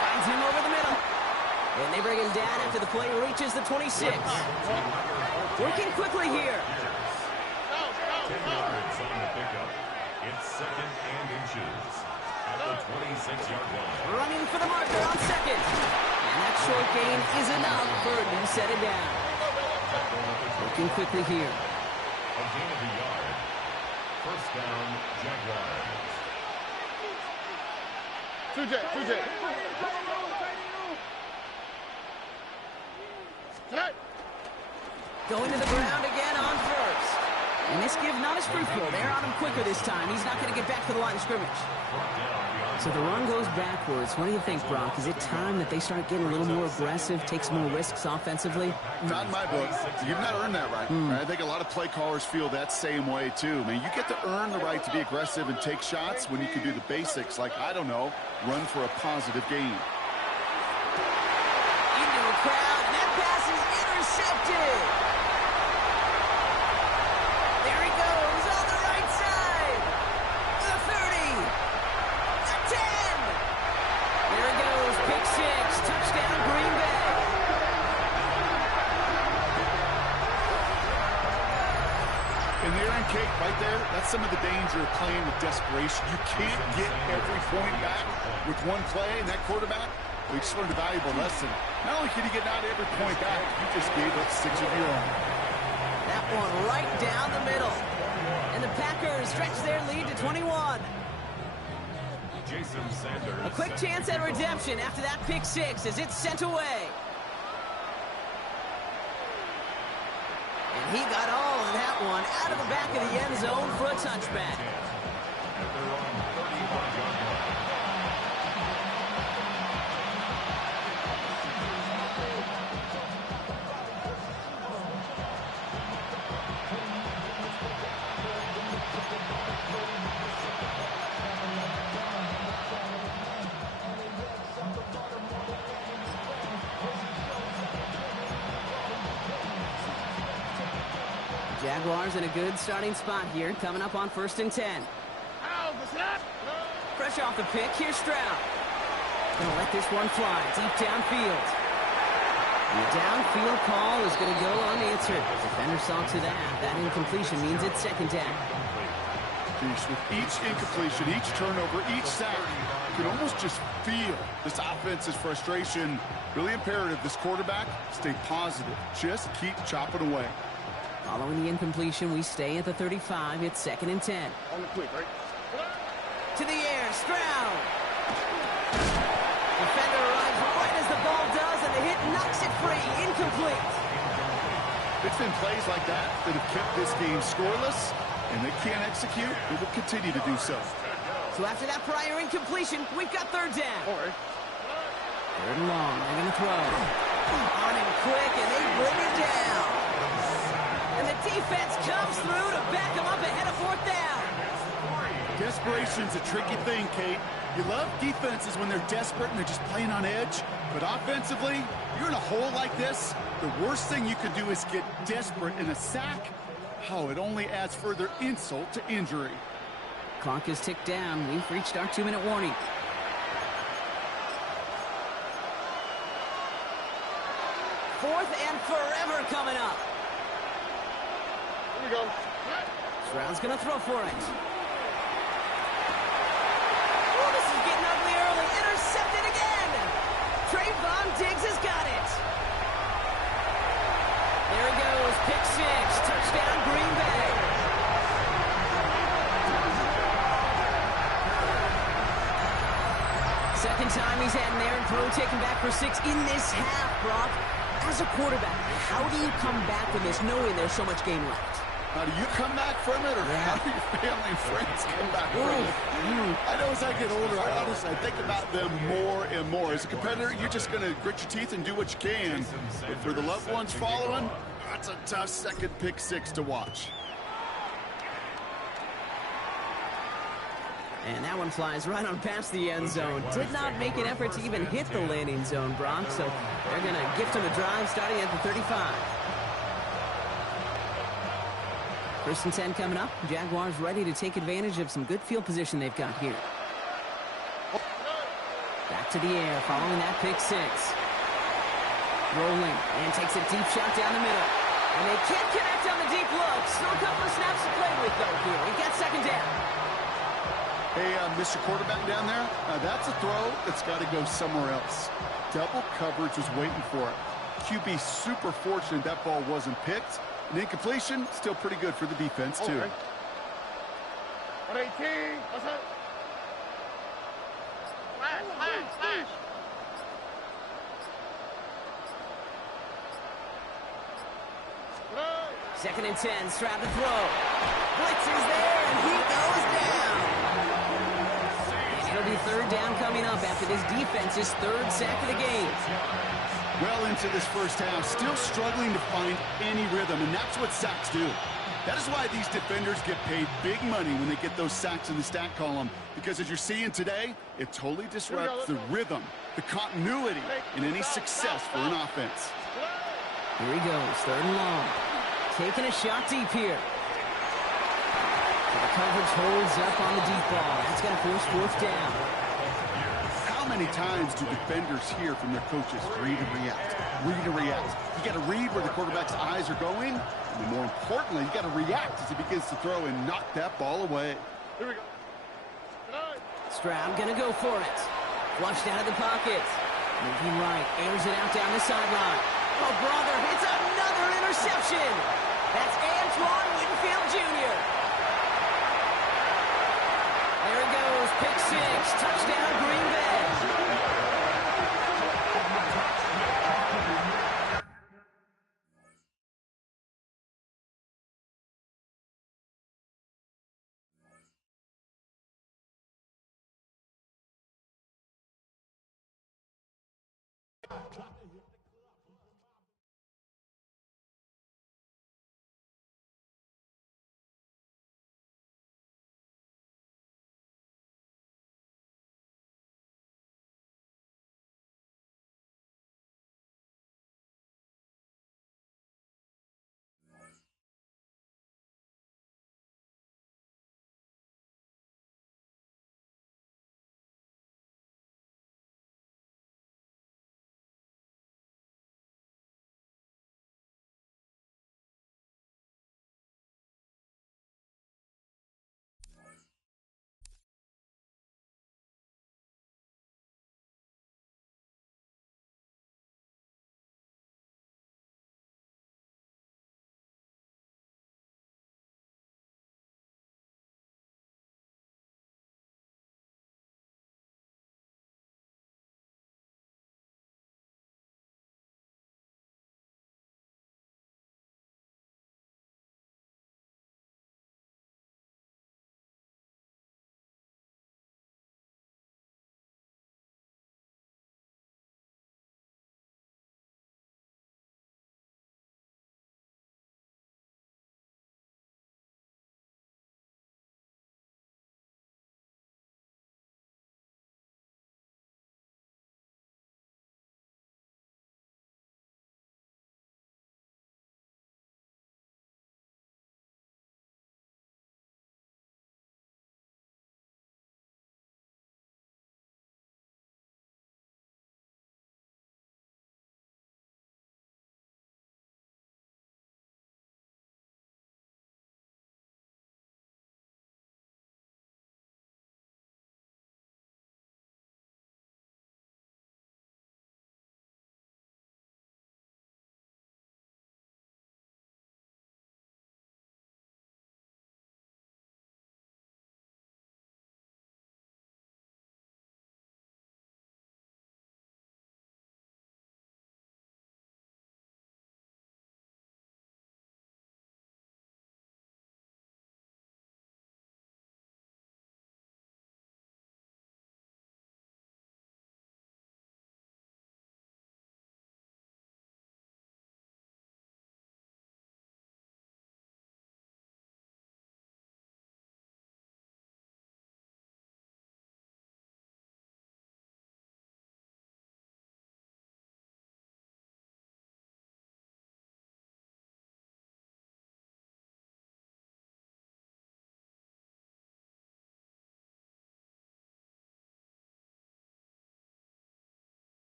Finds him over the middle. And they bring him down after the play reaches the 26. Working quickly here. 10 yards on the pickup. It's 2nd and inches at the 26-yard line. Running for the marker on 2nd. And that short gain is enough for him to set it down. Working quickly here. A gain of a yard. 1st down, Jaguars. 2J. Going to the ground again on 1st. And this give not as fruitful. They're on him quicker this time. He's not going to get back to the line of scrimmage. So the run goes backwards. What do you think, Brock? Is it time that they start getting a little more aggressive, take some more risks offensively? Not in my book. You've not earned that right. I think a lot of play callers feel that same way, too. I mean, you get to earn the right to be aggressive and take shots when you can do the basics, like, I don't know, run for a positive gain. Into a crowd, and that pass is intercepted. There he goes on the right side. The 30. The 10. There he goes, pick 6, touchdown Green Bay. And there in Kate, right there, that's some of the danger of playing with desperation. You can't get every point back with one play, and that quarterback, we just learned a valuable lesson. Not only can you get not every point back, you just gave up 6 of your own. That one right down the middle. And the Packers stretch their lead to 21. Jason Sanders. A quick chance at redemption after that pick 6 as it's sent away. And he got all of that one out of the back of the end zone for a touchback. At their own 35-yard line. Jaguars in a good starting spot here, coming up on 1st and 10. Fresh off the pick, here's Stroud. Gonna let this one fly deep downfield. And the downfield call is gonna go unanswered. Defender saw to that. That incompletion means it's 2nd down. With each incompletion, each turnover, each sack, you can almost just feel this offense's frustration. Really imperative, this quarterback, stay positive. Just keep chopping away. Following the incompletion, we stay at the 35. It's 2nd and 10. On the quick, right? To the air, Stroud. Defender arrives right as the ball does, and the hit knocks it free. Incomplete. It's been plays like that that have kept this game scoreless, and they can't execute. They will continue to do so. So after that prior incompletion, we've got 3rd down. All right. Third and long. They're going to throw. On and quick, and they bring it down. And the defense comes through to back them up ahead of fourth down. Desperation's a tricky thing, Kate. You love defenses when they're desperate and they're just playing on edge. But offensively, you're in a hole like this, the worst thing you could do is get desperate in a sack. Oh, it only adds further insult to injury. Clock is ticked down. We've reached our 2-minute warning. Fourth and forever coming up. Here we go. Stroud's going to throw for it. Oh, this is getting ugly early. Intercepted again. Trayvon Diggs has got it. There he goes. Pick six. Touchdown, Green Bay. Second time he's had an errant throw taken back for 6 in this half, Brock. As a quarterback, how do you come back from this knowing there's so much game left? How do you come back from it, or how do your family and friends come back from it? I know as I get older, I think about them more and more. As a competitor, you're just going to grit your teeth and do what you can. But for the loved ones following, that's a tough second pick six to watch. And that one flies right on past the end zone. Did not make an effort to even hit the landing zone, Brock. So they're going to gift him a drive starting at the 35. First and 10 coming up. Jaguars ready to take advantage of some good field position they've got here. Back to the air following that pick six. Rolling and takes a deep shot down the middle. And they can't connect on the deep look. Still a couple of snaps to play with, though, here. He gets second down. Hey, Mr. Quarterback down there, that's a throw that's got to go somewhere else. Double coverage was waiting for it. QB super fortunate that ball wasn't picked. And incompletion, still pretty good for the defense, too. Okay. 118. What's up? Flash, flash, flash. Second and 10, Stroud to throw. Blitz is there, and he goes down. And it'll be third down coming up after this defense's third sack of the game. Well into this first half, still struggling to find any rhythm, and that's what sacks do. That is why these defenders get paid big money when they get those sacks in the stat column, because as you're seeing today, it totally disrupts the rhythm, the continuity, and any success for an offense. Here he goes, third and long. Taking a shot deep here. The coverage holds up on the deep ball. That's going to force fourth down. How many times do defenders hear from their coaches, read and react, read and react? You got to read where the quarterback's eyes are going, and more importantly, you got to react as he begins to throw and knock that ball away. Here we go. Stroud going to go for it. Flushed out of the pocket. Moving right, airs it out down the sideline. Oh, brother, it's another interception. That's Antoine Winfield Jr. There he goes, pick six, touchdown Green Bay.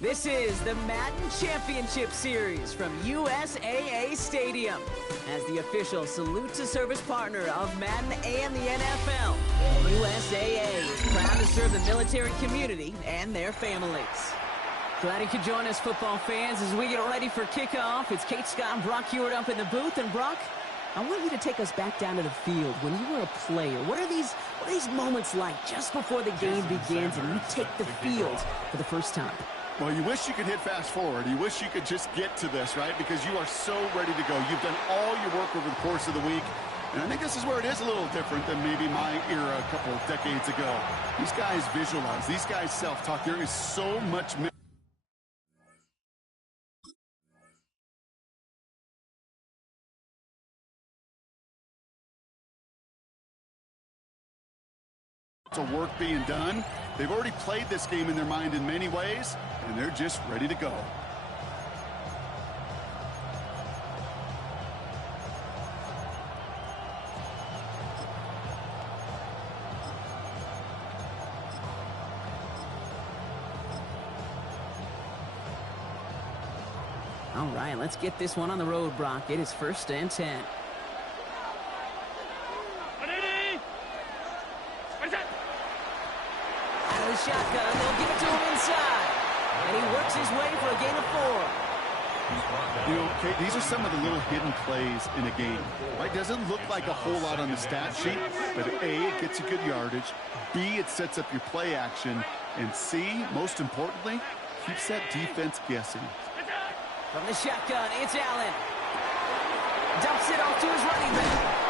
This is the Madden Championship Series from USAA Stadium. As the official salute to service partner of Madden and the NFL, USAA is proud to serve the military community and their families. Glad you could join us, football fans, as we get ready for kickoff. It's Kate Scott and Brock Hewitt up in the booth. And Brock, I want you to take us back down to the field. When you were a player, what are these moments like just before the game begins and you take the field for the first time? Well, you wish you could hit fast forward. You wish you could just get to this, right? Because you are so ready to go. You've done all your work over the course of the week. And I think this is where it is a little different than maybe my era a couple of decades ago. These guys visualize. These guys self-talk. There is so much work being done. They've already played this game in their mind in many ways, and they're just ready to go. All right, let's get this one on the road, Brock. It is 1st and 10. Shotgun, they'll give it to him inside. And he works his way for a gain of 4. You know, Kate, these are some of the little hidden plays in a game. Right? Doesn't look like a whole lot on the stat sheet, but A, it gets you good yardage. B, it sets up your play action. And C, most importantly, keeps that defense guessing. From the shotgun, it's Allen. Dumps it off to his running back.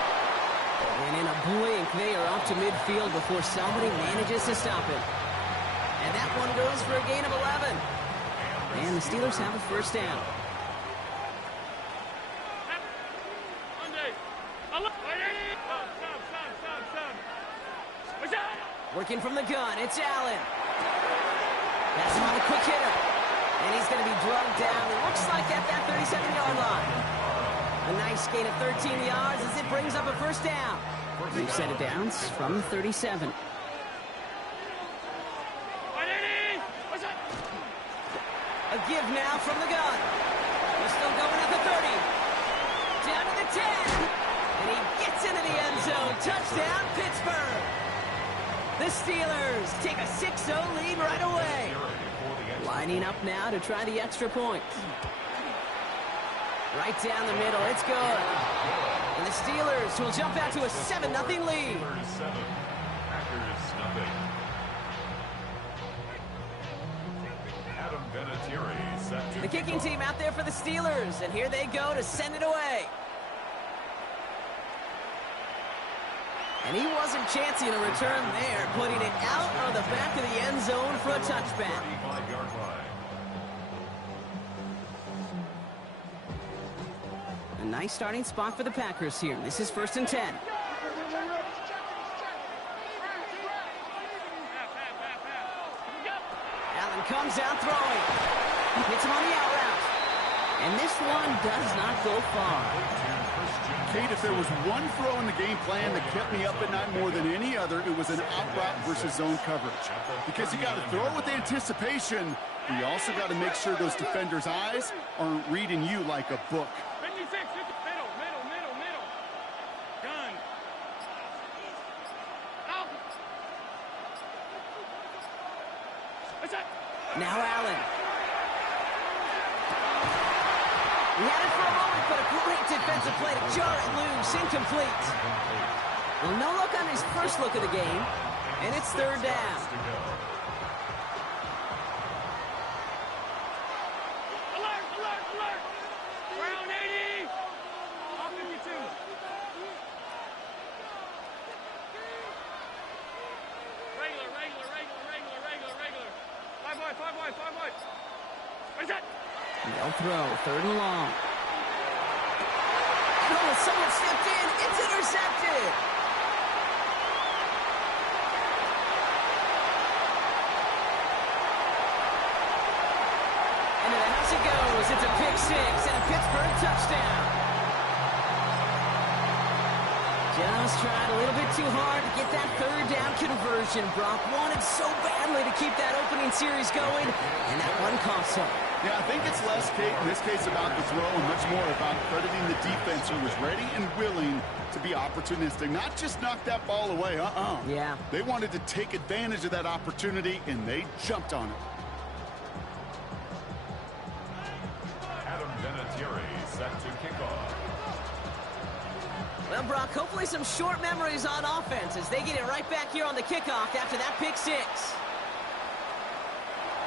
And in a blink, they are off to midfield before somebody manages to stop it. And that one goes for a gain of 11. And the Steelers have a first down. Working from the gun, it's Allen. That's him on the quick hitter. And he's going to be drugged down. It looks like at that 37-yard line. A nice gain of 13 yards as it brings up a first down. We've set it down from the 37. A give now from the gun. We're still going at the 30. Down to the 10. And he gets into the end zone. Touchdown, Pittsburgh. The Steelers take a 6-0 lead right away. Lining up now to try the extra point. Right down the middle. It's good. And the Steelers will jump out to a 7-0 lead. The kicking team out there for the Steelers, and here they go to send it away. And he wasn't chancing a return there, putting it out of the back of the end zone for a touchback. A nice starting spot for the Packers here. This is 1st and 10. Allen comes out throwing. Hits him on the out route. And this one does not go far. Kate, if there was one throw in the game plan that kept me up at night more than any other, it was an out route versus zone coverage. Because you got to throw with anticipation, but you also got to make sure those defenders' eyes aren't reading you like a book. 56, middle. Gun. Out. What's that? Now Allen. He had it for a moment, but a great defensive play to jar it loose. Incomplete. Well, no look on his first look of the game, and it's 3rd down. Alert! Round 80! Off 52. Regular. 5 wide. Where's that? They'll throw, 3rd and long. Oh, someone stepped in. It's intercepted. And to the house it goes. It's a pick 6 and a Pittsburgh touchdown. Just tried a little bit too hard to get that third down conversion. Brock wanted so badly to keep that opening series going, and that one cost him. Yeah, I think it's less, Kate, in this case about the throw and much more about crediting the defense who was ready and willing to be opportunistic, not just knock that ball away. Yeah. They wanted to take advantage of that opportunity, and they jumped on it. Adam Vinatieri set to kick off. Well, Brock, hopefully some short memories on offense as they get it right back here on the kickoff after that pick six.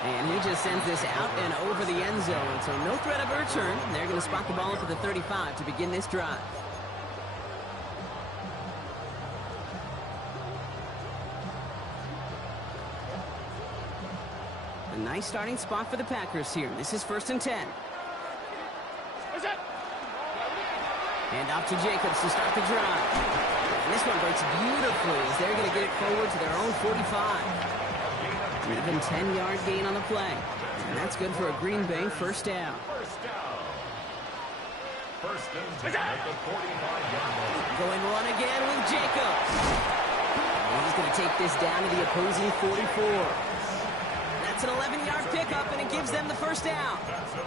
And he just sends this out and over the end zone. So no threat of a return. They're going to spot the ball up at the 35 to begin this drive. A nice starting spot for the Packers here. This is 1st and 10. Hand off to Jacobs to start the drive. And this one breaks beautifully as they're going to get it forward to their own 45. Even 10-yard gain on the play. And that's good for a Green Bay first down. First and 10 at the 45-yard line. Going run again with Jacobs. And he's going to take this down to the opposing 44. That's an 11-yard pickup, and it gives them the first down.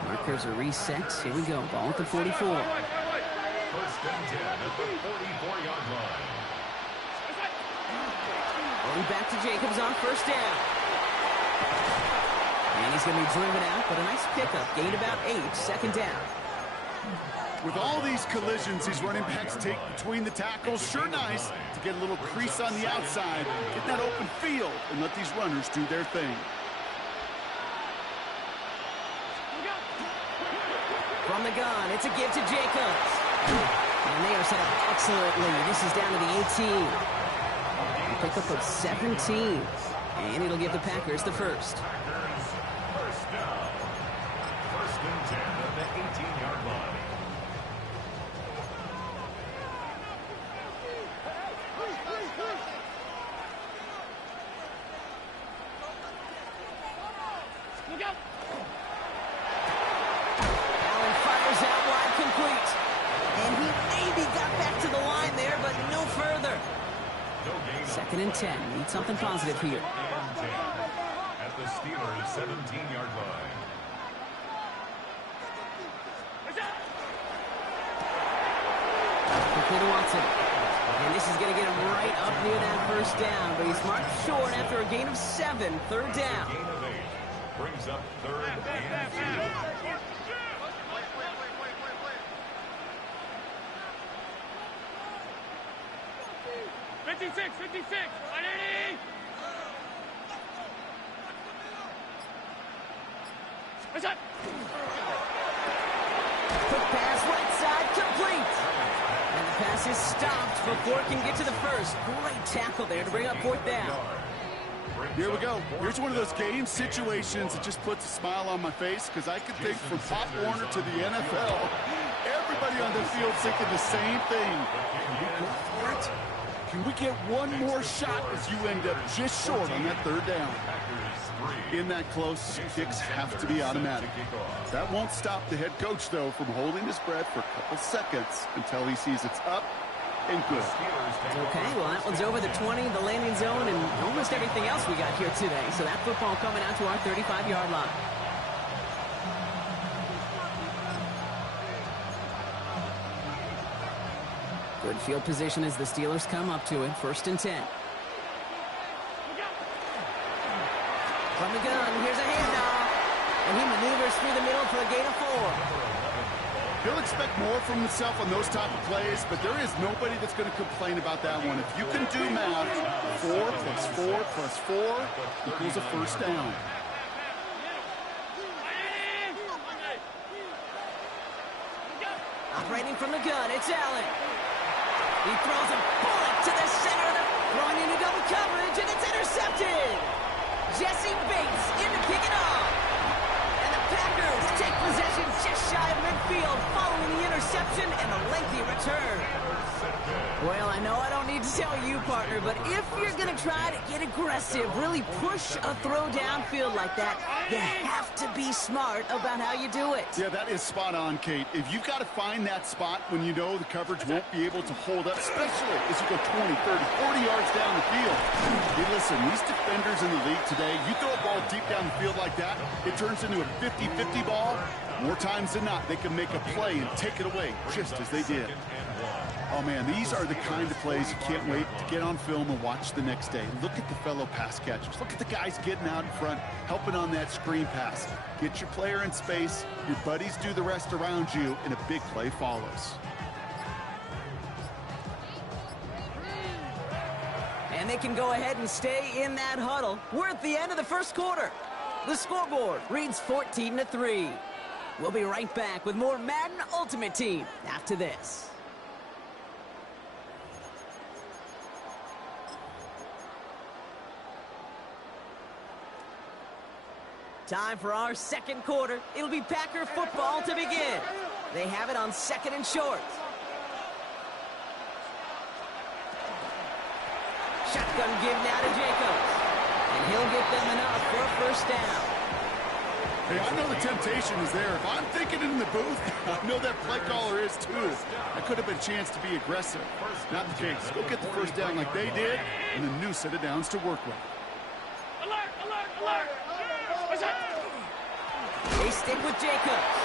Markers are reset. Here we go. Ball at the 44. First and 10 at the 44-yard line. Going back to Jacobs on first down. And he's going to be driven out, but a nice pickup. Gained about 8, second down. With all these collisions these running backs take between the tackles, sure nice to get a little crease on the outside, get that open field, and let these runners do their thing. From the gun, it's a give to Jacobs. And they are set up excellently. This is down to the 18. A pickup of 17. And it'll give the Packers the first. First down. First and 10 at the 18-yard line. Allen fires out wide complete. And he maybe got back to the line there, but no further. Second and 10. Need something positive here. And 10 at the Steelers' 17-yard line. Quickly to Watson. And this is going to get him right up near that first down, but he's marked short after a gain of 7, third down. Gain of 8 brings up third and 2. 56, 56, 180. What's up? Quick pass, right side, complete. And the pass is stopped before it can get to the first. Great tackle there to bring up fourth down. Here we go. Here's one of those game situations that just puts a smile on my face because I could think from Pop Warner to the NFL, everybody on the field thinking the same thing. Can we go for it? Can we get one more shot as you end up just short on that third down? In that close, kicks have to be automatic. That won't stop the head coach, though, from holding his breath for a couple seconds until he sees it's up and good. Okay, well, that one's over the 20, the landing zone, and almost everything else we got here today. So that football coming out to our 35-yard line. Good field position as the Steelers come up to it. First and 10. From the gun, here's a handoff. And he maneuvers through the middle for a gain of 4. He'll expect more from himself on those type of plays, but there is nobody that's going to complain about that one. If you can do math, 4 plus 4 plus 4 equals a first down. Operating from the gun, it's Allen. He throws a bullet to the center of the throwing into double coverage, and it's intercepted. Jesse Bates in to pick it off. And the Packers take possession just shy of midfield following the interception and a lengthy return. Well, I know I don't need to tell you, partner, but if you're going to try to get aggressive, really push a throw downfield like that, you have to be smart about how you do it. Yeah, that is spot on, Kate. If you've got to find that spot when you know the coverage won't be able to hold up, especially as you go 20, 30, 40 yards down the field. Hey, listen, these defenders in the league today, you throw a ball deep down the field like that, it turns into a 50-50 ball. More times than not, they can make a play and take it away, just as they did. Oh, man, these are the kind of plays you can't wait to get on film and watch the next day. Look at the fellow pass catchers. Look at the guys getting out in front, helping on that screen pass. Get your player in space, your buddies do the rest around you, and a big play follows. And they can go ahead and stay in that huddle. We're at the end of the first quarter. The scoreboard reads 14-3. We'll be right back with more Madden Ultimate Team after this. Time for our second quarter. It'll be Packer football to begin. They have it on 2nd and short. Shotgun give now to Jacobs. And he'll get them enough for a first down. Hey, I know the temptation is there. If I'm thinking it in the booth, I know that play caller is too. That could have been a chance to be aggressive. Not the case. Go get the first down like they did, and a new set of downs to work with. Alert, alert, alert! What's that? They stick with Jacobs.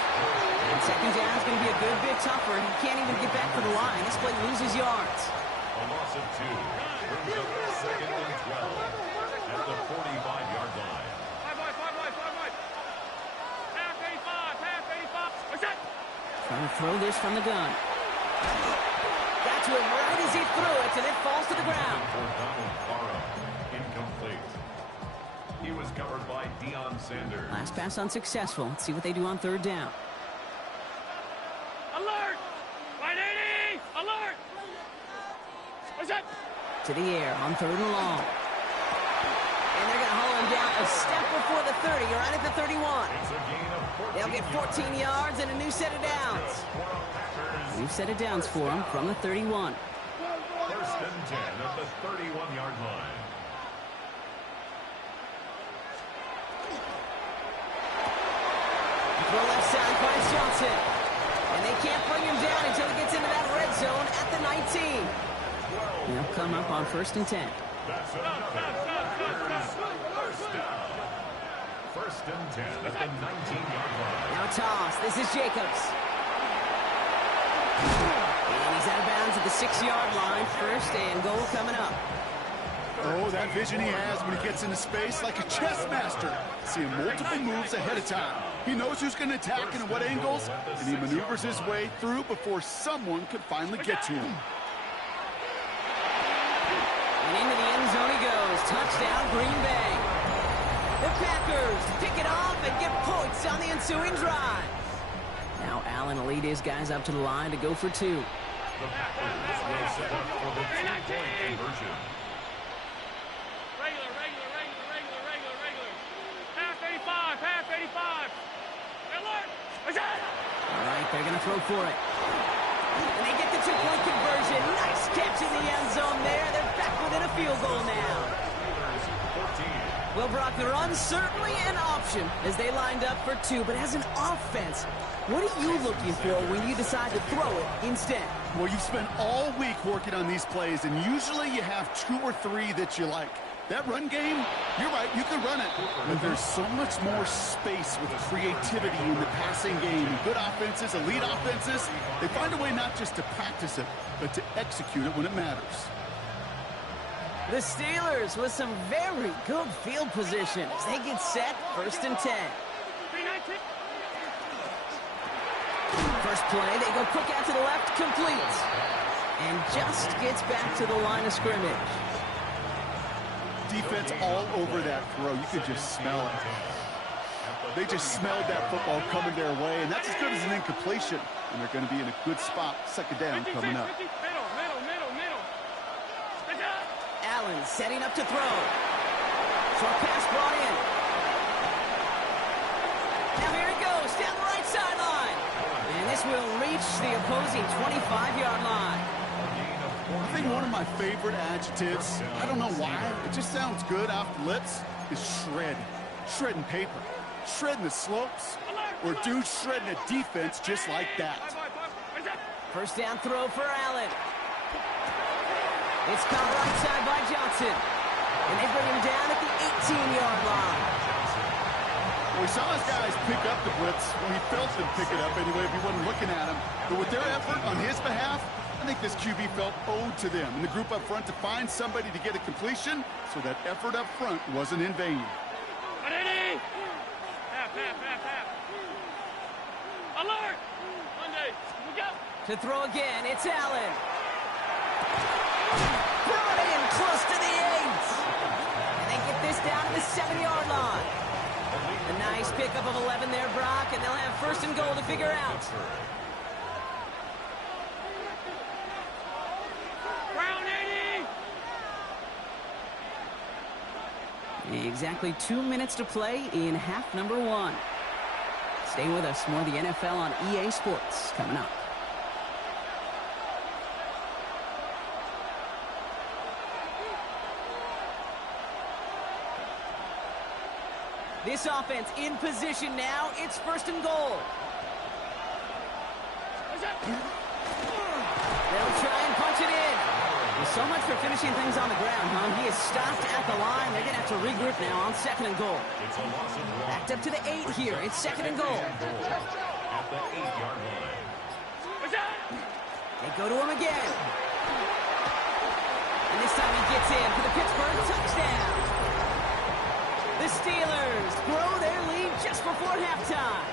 And second down is going to be a good bit tougher. He can't even get back to the line. This play loses yards. A loss of 2. Brings up 2nd and 12 at the 45-yard line. Five wide. Half 85. What's that? Trying to throw this from the gun. Got to him right as he threw it, and it falls to the ground. For Donald Barrow, incomplete. He was covered by Deion Sanders. Last pass unsuccessful. Let's see what they do on 3rd down. Alert! 180! Alert! What's that? To the air on 3rd and long. And they're going to haul him down a step before the 30, right at the 31. It's a gain of 14 They'll get 14 yards and a new set of downs. New set of downs for them from the 31. 1st and 10 at the 31-yard line. Throw left side finds Johnson. And they can't bring him down until he gets into that red zone at the 19. They'll come up on 1st and 10. That's another first down. 1st and 10 at the 19-yard line. Now toss. This is Jacobs. And he's out of bounds at the 6-yard line. 1st and goal coming up. Oh, that vision he has when he gets into space like a chess master. Seeing multiple moves ahead of time. He knows who's going to attack and at what angles, and he maneuvers his way through before someone could finally get to him. And into the end zone he goes. Touchdown, Green Bay. The Packers pick it off and get points on the ensuing drive. Now Allen will lead his guys up to the line to go for 2. The Packers will set up for the 2-point conversion. Regular. Half 85. Alert! What's that? All right, they're going to throw for it. And they get the 2-point conversion. Nice catch in the end zone there. They're back within a field goal now. Well, Brock, the run's certainly an option as they lined up for 2. But as an offense, what are you looking for when you decide to throw it instead? Well, you've spent all week working on these plays, and usually you have 2 or 3 that you like. That run game, you're right, you can run it. But there's so much more space with creativity in the passing game. Good offenses, elite offenses, they find a way not just to practice it, but to execute it when it matters. The Steelers with some very good field position as they get set 1st and 10. 319. First play, they go quick out to the left, complete. And just gets back to the line of scrimmage. Defense all over that throw. You could just smell it. They just smelled that football coming their way, and that's as good as an incompletion. And they're going to be in a good spot, 2nd down coming up. Middle. Allen setting up to throw. Short pass brought in. Now here he goes, down the right sideline. This will reach the opposing 25-yard line. I think one of my favorite adjectives, I don't know why, it just sounds good off the lips, is shred. Shredding paper. Shredding the slopes. Or dude shredding a defense just like that. First down throw for Allen. It's caught right side by Johnson. And they bring him down at the 18-yard line. Well, we saw his guys pick up the blitz. Well, he felt them pick it up anyway if he wasn't looking at him. But with their effort on his behalf, I think this QB felt owed to them and the group up front to find somebody to get a completion, so that effort up front wasn't in vain. Alert! Monday, we go! To throw again, it's Allen. Brought in close to the 8. And they get this down to the 7-yard line. A nice pickup of 11 there, Brock, and they'll have first and goal to figure out. Brown 80! Exactly 2 minutes to play in half number 1. Stay with us. More of the NFL on EA Sports coming up. This offense in position now. It's first and goal. They'll try and punch it in. Well, so much for finishing things on the ground, huh? He is stopped at the line. They're going to have to regroup now on second and goal. Backed up to the 8 here. It's second and goal. At the 8-yard line. They go to him again. And this time he gets in for the Pittsburgh touchdown. The Steelers grow their lead just before halftime.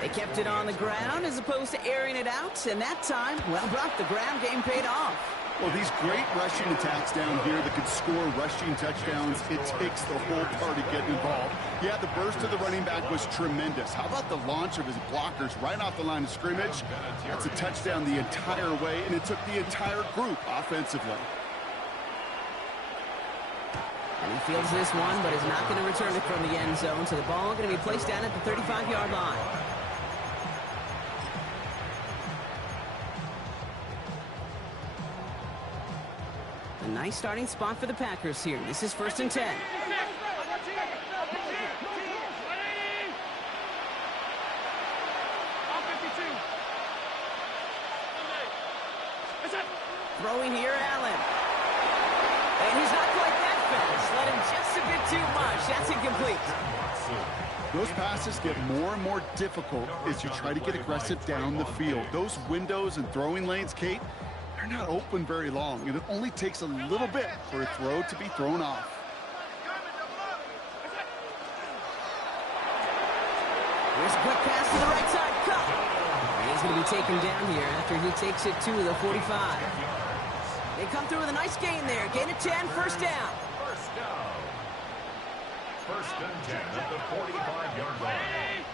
They kept it on the ground as opposed to airing it out, and that time, well, Brock, the ground game paid off. Well, these great rushing attacks down here that could score rushing touchdowns, it takes the whole party getting involved. Yeah, the burst of the running back was tremendous. How about the launch of his blockers right off the line of scrimmage? That's a touchdown the entire way, and it took the entire group offensively. And he fields this one, but is not going to return it from the end zone, so the ball going to be placed down at the 35-yard line. A nice starting spot for the Packers here. This is first and 10. Throwing here, Allen. And he's not quite that fast. Let him just a bit too much. That's incomplete. Those passes get more and more difficult as you try to get aggressive down the field. Those windows and throwing lanes, Kate, they're not open very long, and it only takes a little bit for a throw to be thrown off. Here's a quick pass to the right side. Cut. And he's going to be taken down here after he takes it to the 45. They come through with a nice gain there. Gain of 10, first down. First down. First and 10 at the 45-yard line.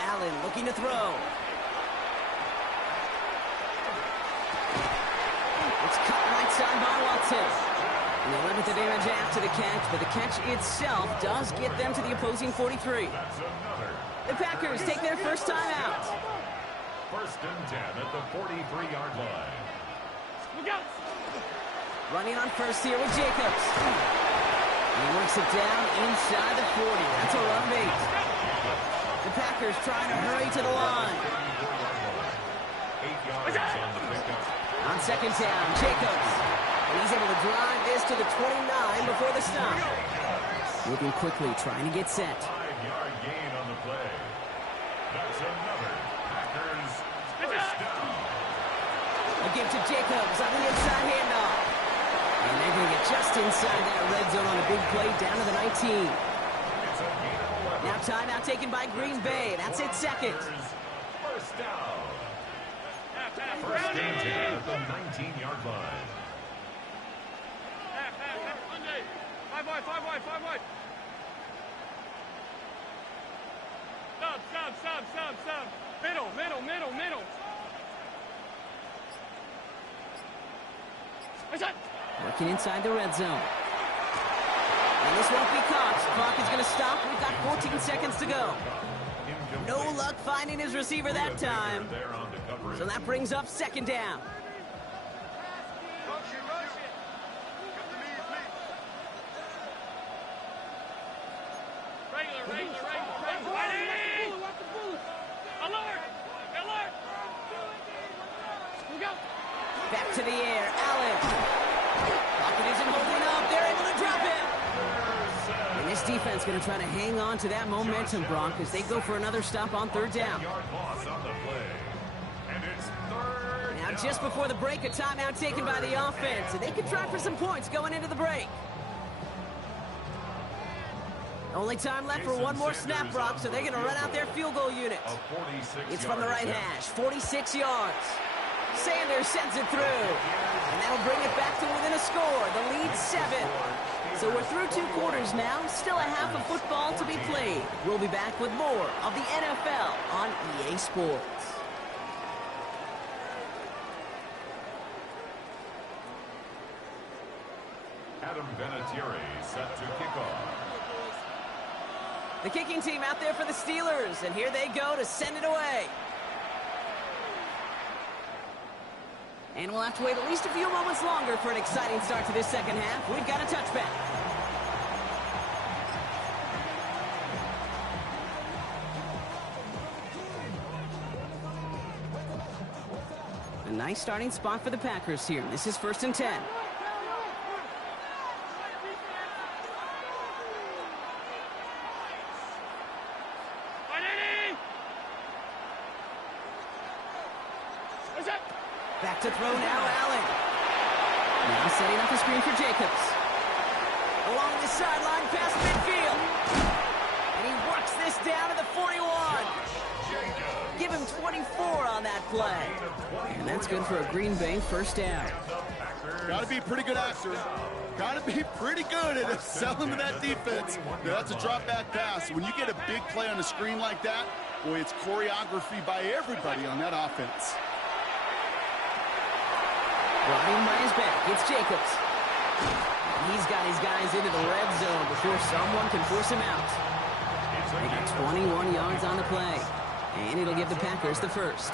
Allen looking to throw. It's cut right side by Watson. And they limit the damage after the catch, but the catch itself does get them to the opposing 43. The Packers take their first time out. First and 10 at the 43-yard line. Running on first here with Jacobs. And he works it down inside the 40. That's a run bait. The Packers trying to hurry to the line. 8 yards on the pickup. On second down, Jacobs. And he's able to drive this to the 29 before the stop. Moving quickly, trying to get set. 5-yard gain on the play. That's another Packers first down. A give to Jacobs on the inside handoff. And they're going to get just inside that red zone on a big play down to the 19. It's a gain of 11. Now timeout taken by Green Bay. That's its second. First down. First and 10 at the 19-yard line. Five wide. Go. Sub. Middle. Working inside the red zone. And this won't be caught. Clock is going to stop. We've got 14 seconds to go. No luck finding his receiver that time. So that brings up second down. Regular. Alert! We go. Back to the air. Allen. Pocket isn't holding up. They're able to drop him. And this defense going to try to hang on to that momentum, Bronk, as they go for another stop on third down. Now, just before the break, a timeout taken by the offense, and they can try for some points going into the break. Only time left for one more snap, Brock, so they're going to run out their field goal unit. It's from the right hash, 46 yards. Sanders sends it through, and that'll bring it back to within a score. The lead 7. So we're through 2 quarters now, still a half of football to be played. We'll be back with more of the NFL on EA Sports. Adam Vinatieri set to kick off. The kicking team out there for the Steelers, and here they go to send it away. And we'll have to wait at least a few moments longer for an exciting start to this second half. We've got a touchback. A nice starting spot for the Packers here. This is 1st and 10. Back to throw now, Allen. Now setting up a screen for Jacobs. Along the sideline, past midfield. And he works this down to the 41. Give him 24 on that play. And that's good for a Green Bay first down. Got to be pretty good actor. Got to be pretty good at selling to that defense. Now, that's a drop back pass. When you get a big play on a screen like that, boy, it's choreography by everybody on that offense. Riding by his back, it's Jacobs. He's got his guys into the red zone before someone can force him out. They got 21 yards on the play, and it'll give the Packers the first.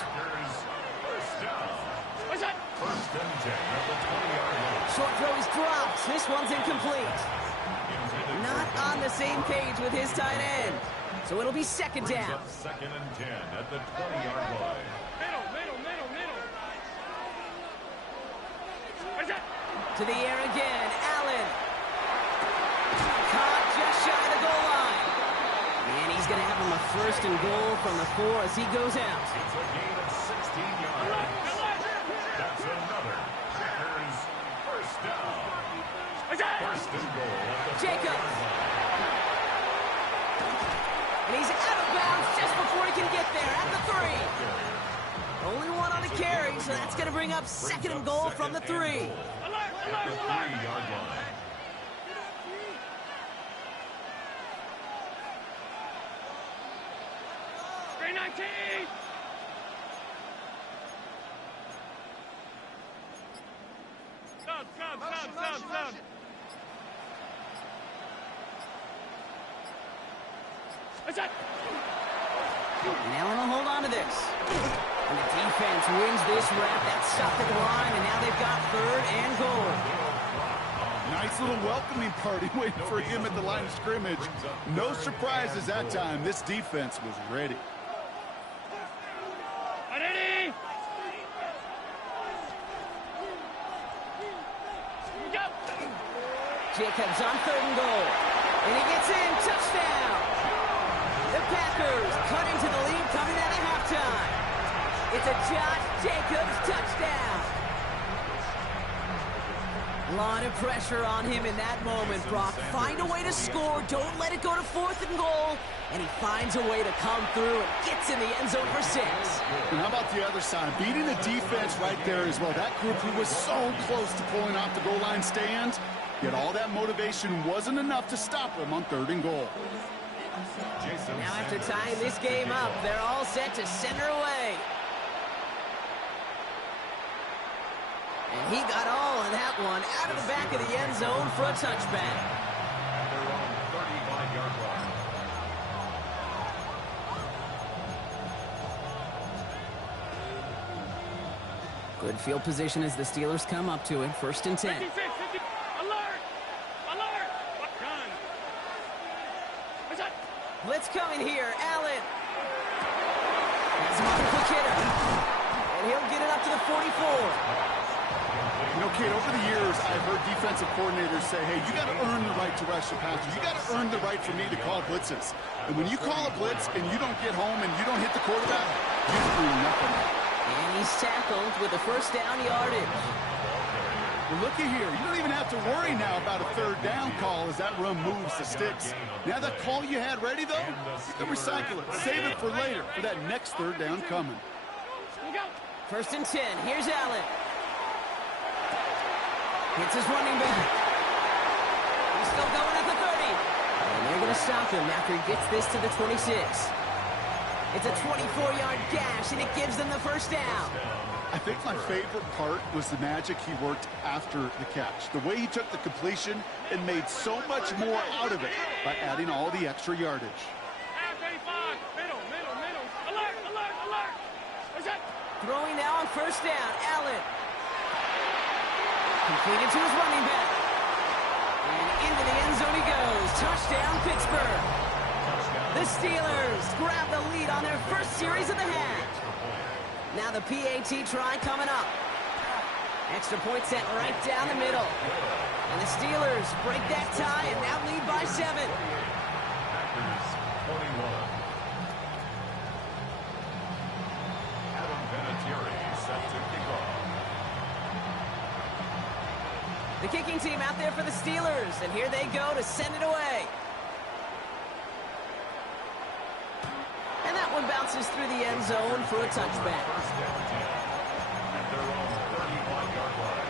Short throw is dropped. This one's incomplete. Not on the same page with his tight end, so it'll be second down. 2nd and 10 at the 20-yard line. Middle. To the air again, Allen. Caught just shy of the goal line. And he's going to have him a 1st and goal from the 4 as he goes out. It's a gain of 16 yards. That's another Packers first down. 1st and goal at the Jacobs. And he's out of bounds just before he can get there at the 3. Only one on the carry, so that's going to bring up 2nd and goal from the 3. At the 3-yard line. Green 19. Sub. And Allen will hold on to this. And the defense wins this rep. That's stopped at the line, and now they've got 3rd and goal. Nice little welcoming party waiting for him at the line of scrimmage. No surprises that time. This defense was ready. Jacobs on 3rd and goal. And he gets in. Touchdown. The Packers cut into the lead coming out of halftime. It's a Josh Jacobs touchdown. A lot of pressure on him in that moment, Brock. Find a way to score. Don't let it go to 4th and goal. And he finds a way to come through and gets in the end zone for 6. And how about the other side? Beating the defense right there as well. That group who was so close to pulling off the goal line stand, yet all that motivation wasn't enough to stop him on 3rd and goal. Now after tying this game up, they're all set to send her away. And he got all of that one out of the back of the end zone for a touchback. At their own 35-yard line. Good field position as the Steelers come up to it. 1st and 10. 56, 50. Alert! Alert! Gun. Blitz coming here. Allen. Has him on the quick hitter. And he'll get it up to the 44. You know, Kate, over the years, I've heard defensive coordinators say, hey, you got to earn the right to rush the passer. You got to earn the right for me to call blitzes. And when you call a blitz and you don't get home and you don't hit the quarterback, you do nothing. And he's tackled with a 1st down yardage. Well, looky here. You don't even have to worry now about a 3rd down call as that run moves the sticks. Now that call you had ready, though, you can recycle it. Save it for later for that next 3rd down coming. 1st and 10. Here's Allen. Hits his running back. He's still going at the 30. And they're going to stop him after he gets this to the 26. It's a 24-yard gash, and it gives them the 1st down. I think my favorite part was the magic he worked after the catch. The way he took the completion and made so much more out of it by adding all the extra yardage. 35. Middle. Alert, alert, alert. What's that? Throwing now on 1st down. Allen. Completed to his running back. And into the end zone he goes. Touchdown, Pittsburgh. The Steelers grab the lead on their 1st series of the half. Now the PAT try coming up. Extra point set right down the middle. And the Steelers break that tie and now lead by 7. Packers 21. Adam Vinatieri set to kick off. The kicking team out there for the Steelers, and here they go to send it away. And that one bounces through the end zone for a touchback. 1st down 10. At their own 35-yard line.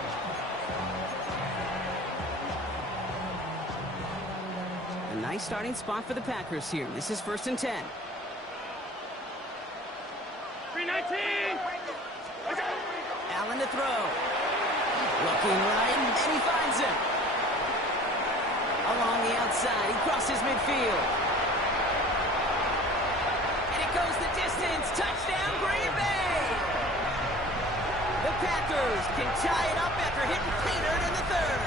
A nice starting spot for the Packers here. This is 1st and 10. 319. Allen to throw. Looking right, and he finds him. Along the outside, he crosses midfield. And it goes the distance. Touchdown, Green Bay! The Packers can tie it up after hitting pay dirt in the 3rd.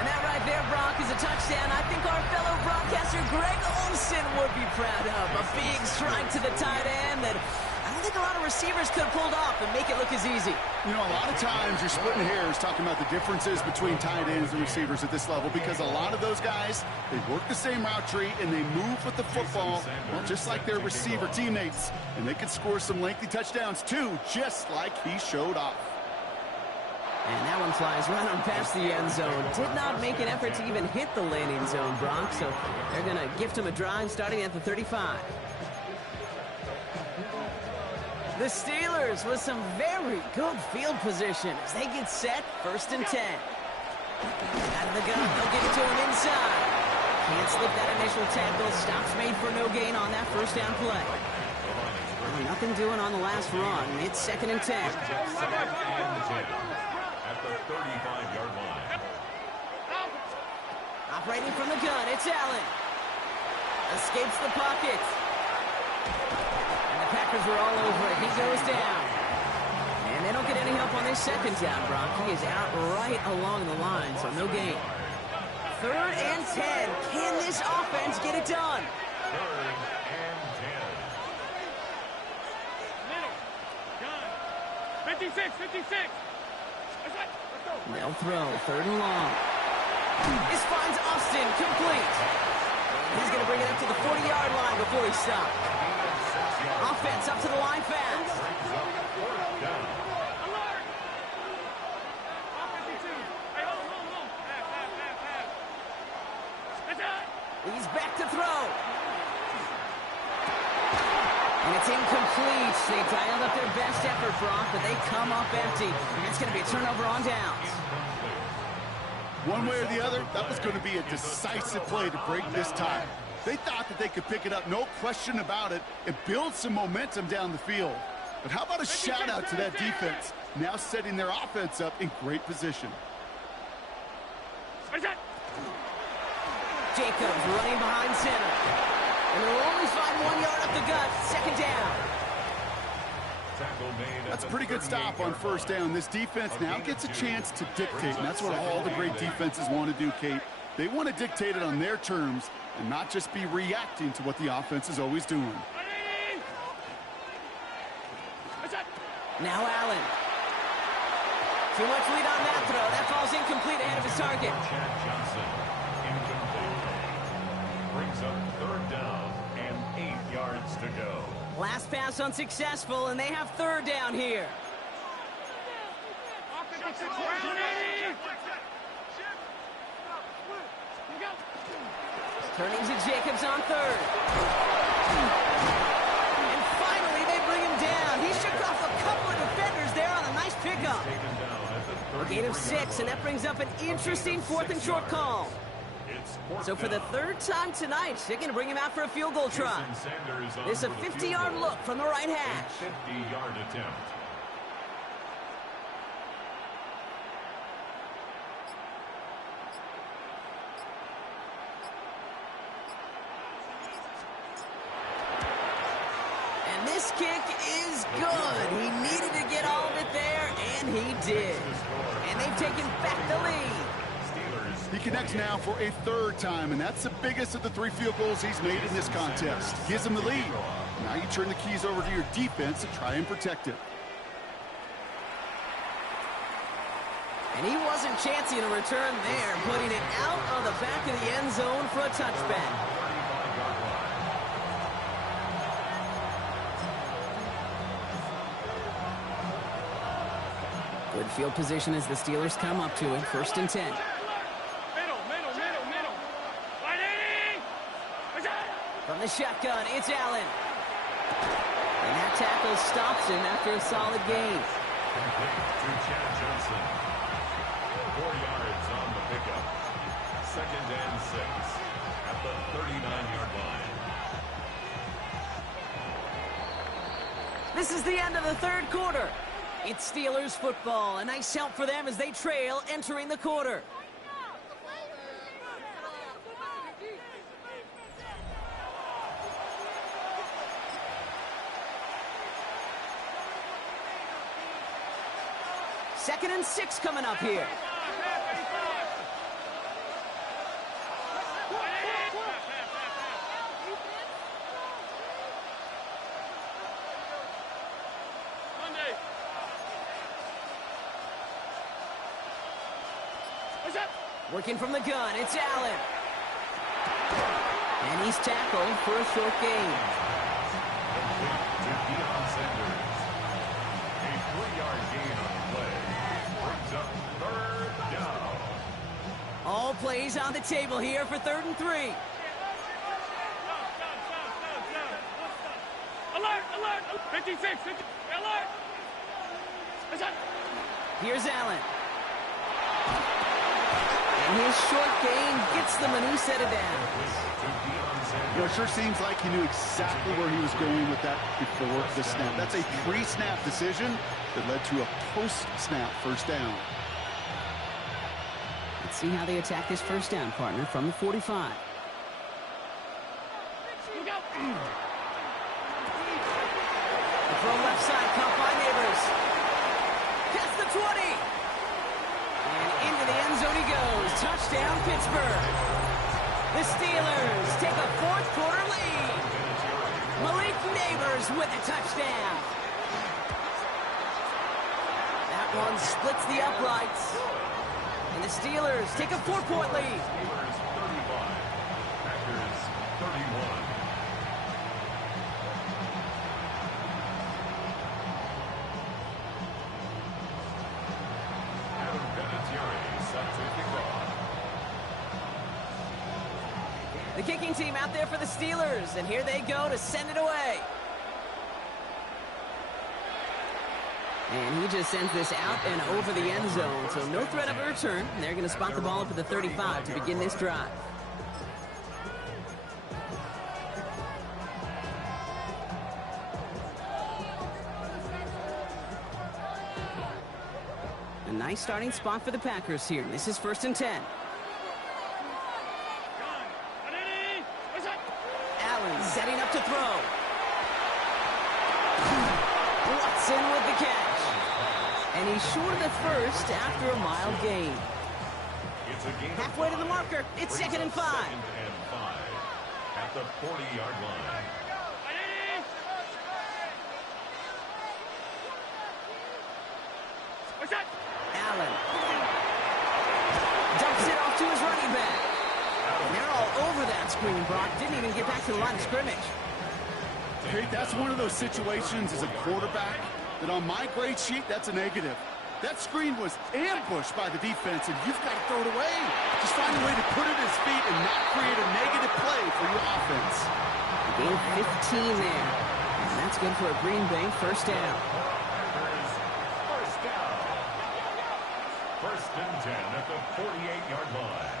And that right there, Brock, is a touchdown I think our fellow broadcaster Greg Olsen would be proud of. A big strike to the tight end that I don't think a lot of receivers could have pulled off and make it look as easy. You know, a lot of times you're splitting hairs talking about the differences between tight ends and receivers at this level because a lot of those guys, they work the same route tree and they move with the football, well, just like their receiver teammates. And they could score some lengthy touchdowns too, just like he showed off. And that one flies right on past the end zone. Did not make an effort to even hit the landing zone, Brock, so they're going to gift him a drive starting at the 35. The Steelers with some very good field position as they get set, 1st and 10. Out of the gun, they'll get it to him inside. Can't slip that initial tackle. Stops made for no gain on that 1st down play. Well, nothing doing on the last run. It's 2nd and 10. At the 35-yard line. Operating from the gun, it's Allen. Escapes the pocket. And the Packers are all over it. He goes down. And they don't get any help on this 2nd down, Brock. He is out right along the line, so no gain. 3rd and 10. Can this offense get it done? 3rd and 10. Middle. Gun. 56, 56. Let's go. They'll throw, 3rd and long. This finds Austin complete. He's going to bring it up to the 40-yard line before he stops. Offense up to the line fast. Alert. 52. Hey, hold. Half. That's it. He's back to throw. And it's incomplete. They dialed up their best effort, Brock, but they come up empty. It's going to be a turnover on downs. One way or the other, that was going to be a decisive play to break this tie. They thought that they could pick it up, no question about it, and build some momentum down the field. But how about a shout-out to that defense, now setting their offense up in great position. Jacobs running behind center. And they'll only find 1 yard up the gut. Second down. That's a pretty good stop on first down. This defense now gets a chance to dictate, and that's what all the great defenses want to do, Kate. They want to dictate it on their terms and not just be reacting to what the offense is always doing. Now Allen. Too much lead on that throw. That falls incomplete ahead of his target. Chad Johnson, incomplete. Brings up third down and 8 yards to go. Last pass unsuccessful, and they have third down here. Turning to Jacobs on third. And finally, they bring him down. He shook off a couple of defenders there on a nice pickup. A gain of 6, and that brings up an interesting fourth and short call. So for the third time tonight, they're going to bring him out for a field goal try. This is a 50-yard look from the right hash. 50-yard attempt. And this kick is good. He needed to get all of it there, and he did. And they've taken back the lead. He connects now for a third time, and that's the biggest of the 3 field goals he's made in this contest. Gives him the lead. Now you turn the keys over to your defense to try and protect it. And he wasn't chancing a return there, putting it out on the back of the end zone for a touchback. Good field position as the Steelers come up to it, 1st and 10. From the shotgun, it's Allen. And that tackle stops him after a solid gain. To Chad Johnson. 4 yards on the pickup. 2nd and 6 at the 39-yard line. This is the end of the third quarter. It's Steelers football. A nice help for them as they trail entering the quarter. Second and 6 coming up here. Working from the gun, it's Allen. And he's tackled for a short gain. A 3-yard gain on the play. Brings up third down. All plays on the table here for 3rd and 3. Alert, alert, 56, 50, alert. Here's Allen. And his short gain gets them a new set of downs. You know, it sure seems like he knew exactly where he was going with that before the snap. That's a pre-snap decision that led to a post-snap first down. Let's see how they attack this first down, partner, from the 45. The throw left side, caught by Neighbors. Past the 20. And into the end zone he goes. Touchdown, Pittsburgh. The Steelers take a fourth quarter lead. Malik Neighbors with a touchdown. That one splits the uprights. And the Steelers take a 4-point lead. Steelers 35, Packers 31. Adam Vinatieri set to kick off. The kicking team out there for the Steelers, and here they go to send it away. And he just sends this out and over the end zone. So no threat of a return. They're going to spot the ball up at the 35 to begin this drive. A nice starting spot for the Packers here. This is 1st and 10. Allen setting up to throw. Watson with the catch. And he's short of the first after a mile gain. Halfway to the marker. It's 2nd and 5. At the 40-yard line. Allen dumps it off to his running back. And they're all over that screen, Brock. Didn't even get back to the line of scrimmage. Hey, that's one of those situations as a quarterback that on my grade sheet, that's a negative. That screen was ambushed by the defense, and you've got to throw it away. Just find a way to put it at his feet and not create a negative play for your offense. Gain 15 there. And that's good for a Green Bay first down. First down. 1st and 10 at the 48-yard line.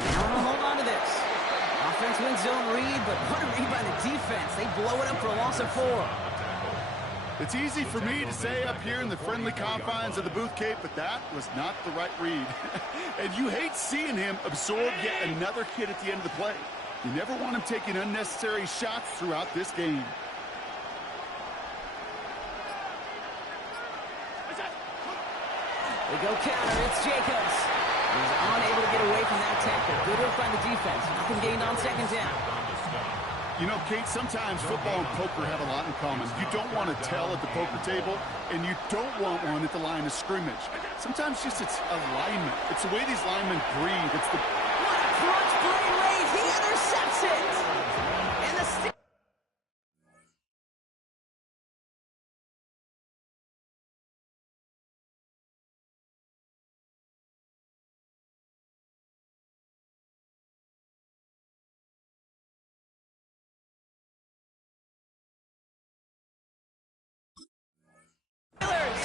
Now to hold on to this. Offense wins zone read, but what a read by the defense. They blow it up for a loss of 4. It's easy for me to say up here in the friendly confines of the booth, Kate, but that was not the right read. And you hate seeing him absorb yet another hit at the end of the play. You never want him taking unnecessary shots throughout this game. They go counter. It's Jacobs. He's unable to get away from that tackle. Good work by the defense. Nothing gained on 2nd down. You know, Kate, sometimes football and poker have a lot in common. You don't want to tell at the poker table, and you don't want one at the line of scrimmage. Sometimes just it's alignment. It's the way these linemen breathe. It's the... What a crunch play late. He intercepts it. And the Steelers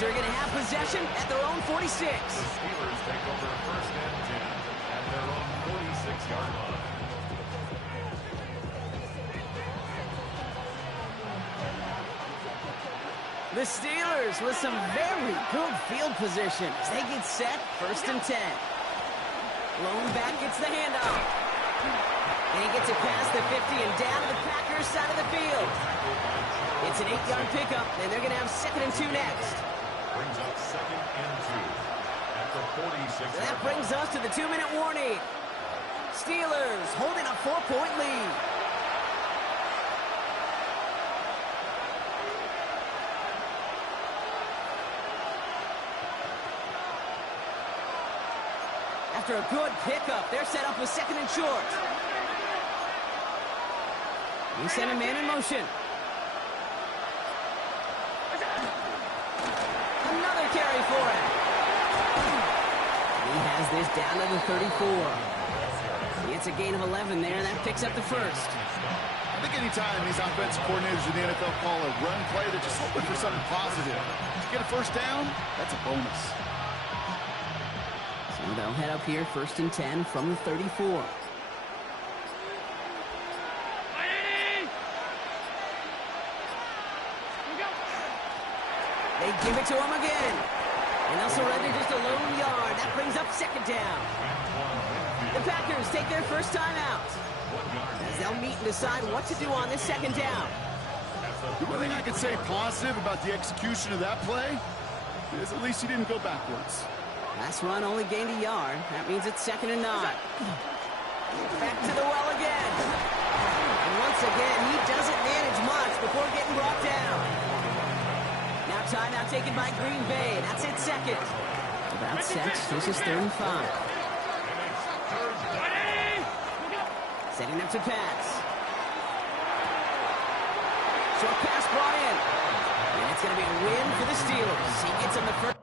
are going to have possession at their own 46. The Steelers take over 1st and 10 at their own 46-yard line. The Steelers with some very good field position as they get set 1st and 10. Lone back gets the handoff. And he gets it past the 50 and down to the Packers side of the field. It's an 8-yard pickup, and they're going to have 2nd and 2 next. Brings up 2nd and 2 at the 46. So that brings us to the 2-minute warning. Steelers holding a 4-point lead. After a good pickup, they're set up with 2nd and short. He sent a man in motion. Another carry for him. He has this down to the 34. He gets a gain of 11 there, and that picks up the first. I think anytime these offensive coordinators in the NFL call a run play, they're just hoping for something positive. To get a first down, that's a bonus. So they'll head up here 1st and 10 from the 34. They give it to him again. And they'll surrender just a lone yard. That brings up 2nd down. The Packers take their first time out, as they'll meet and decide what to do on this 2nd down. The one thing I could say positive about the execution of that play is at least he didn't go backwards. Last run only gained a yard. That means it's 2nd and 9. Back to the well again. And once again, he doesn't manage much before getting brought down. Now timeout taken by Green Bay. That's it 2nd. About 6. This is 3rd and 5. Setting up to pass. Short pass brought in. And it's going to be a win for the Steelers. He gets him the first.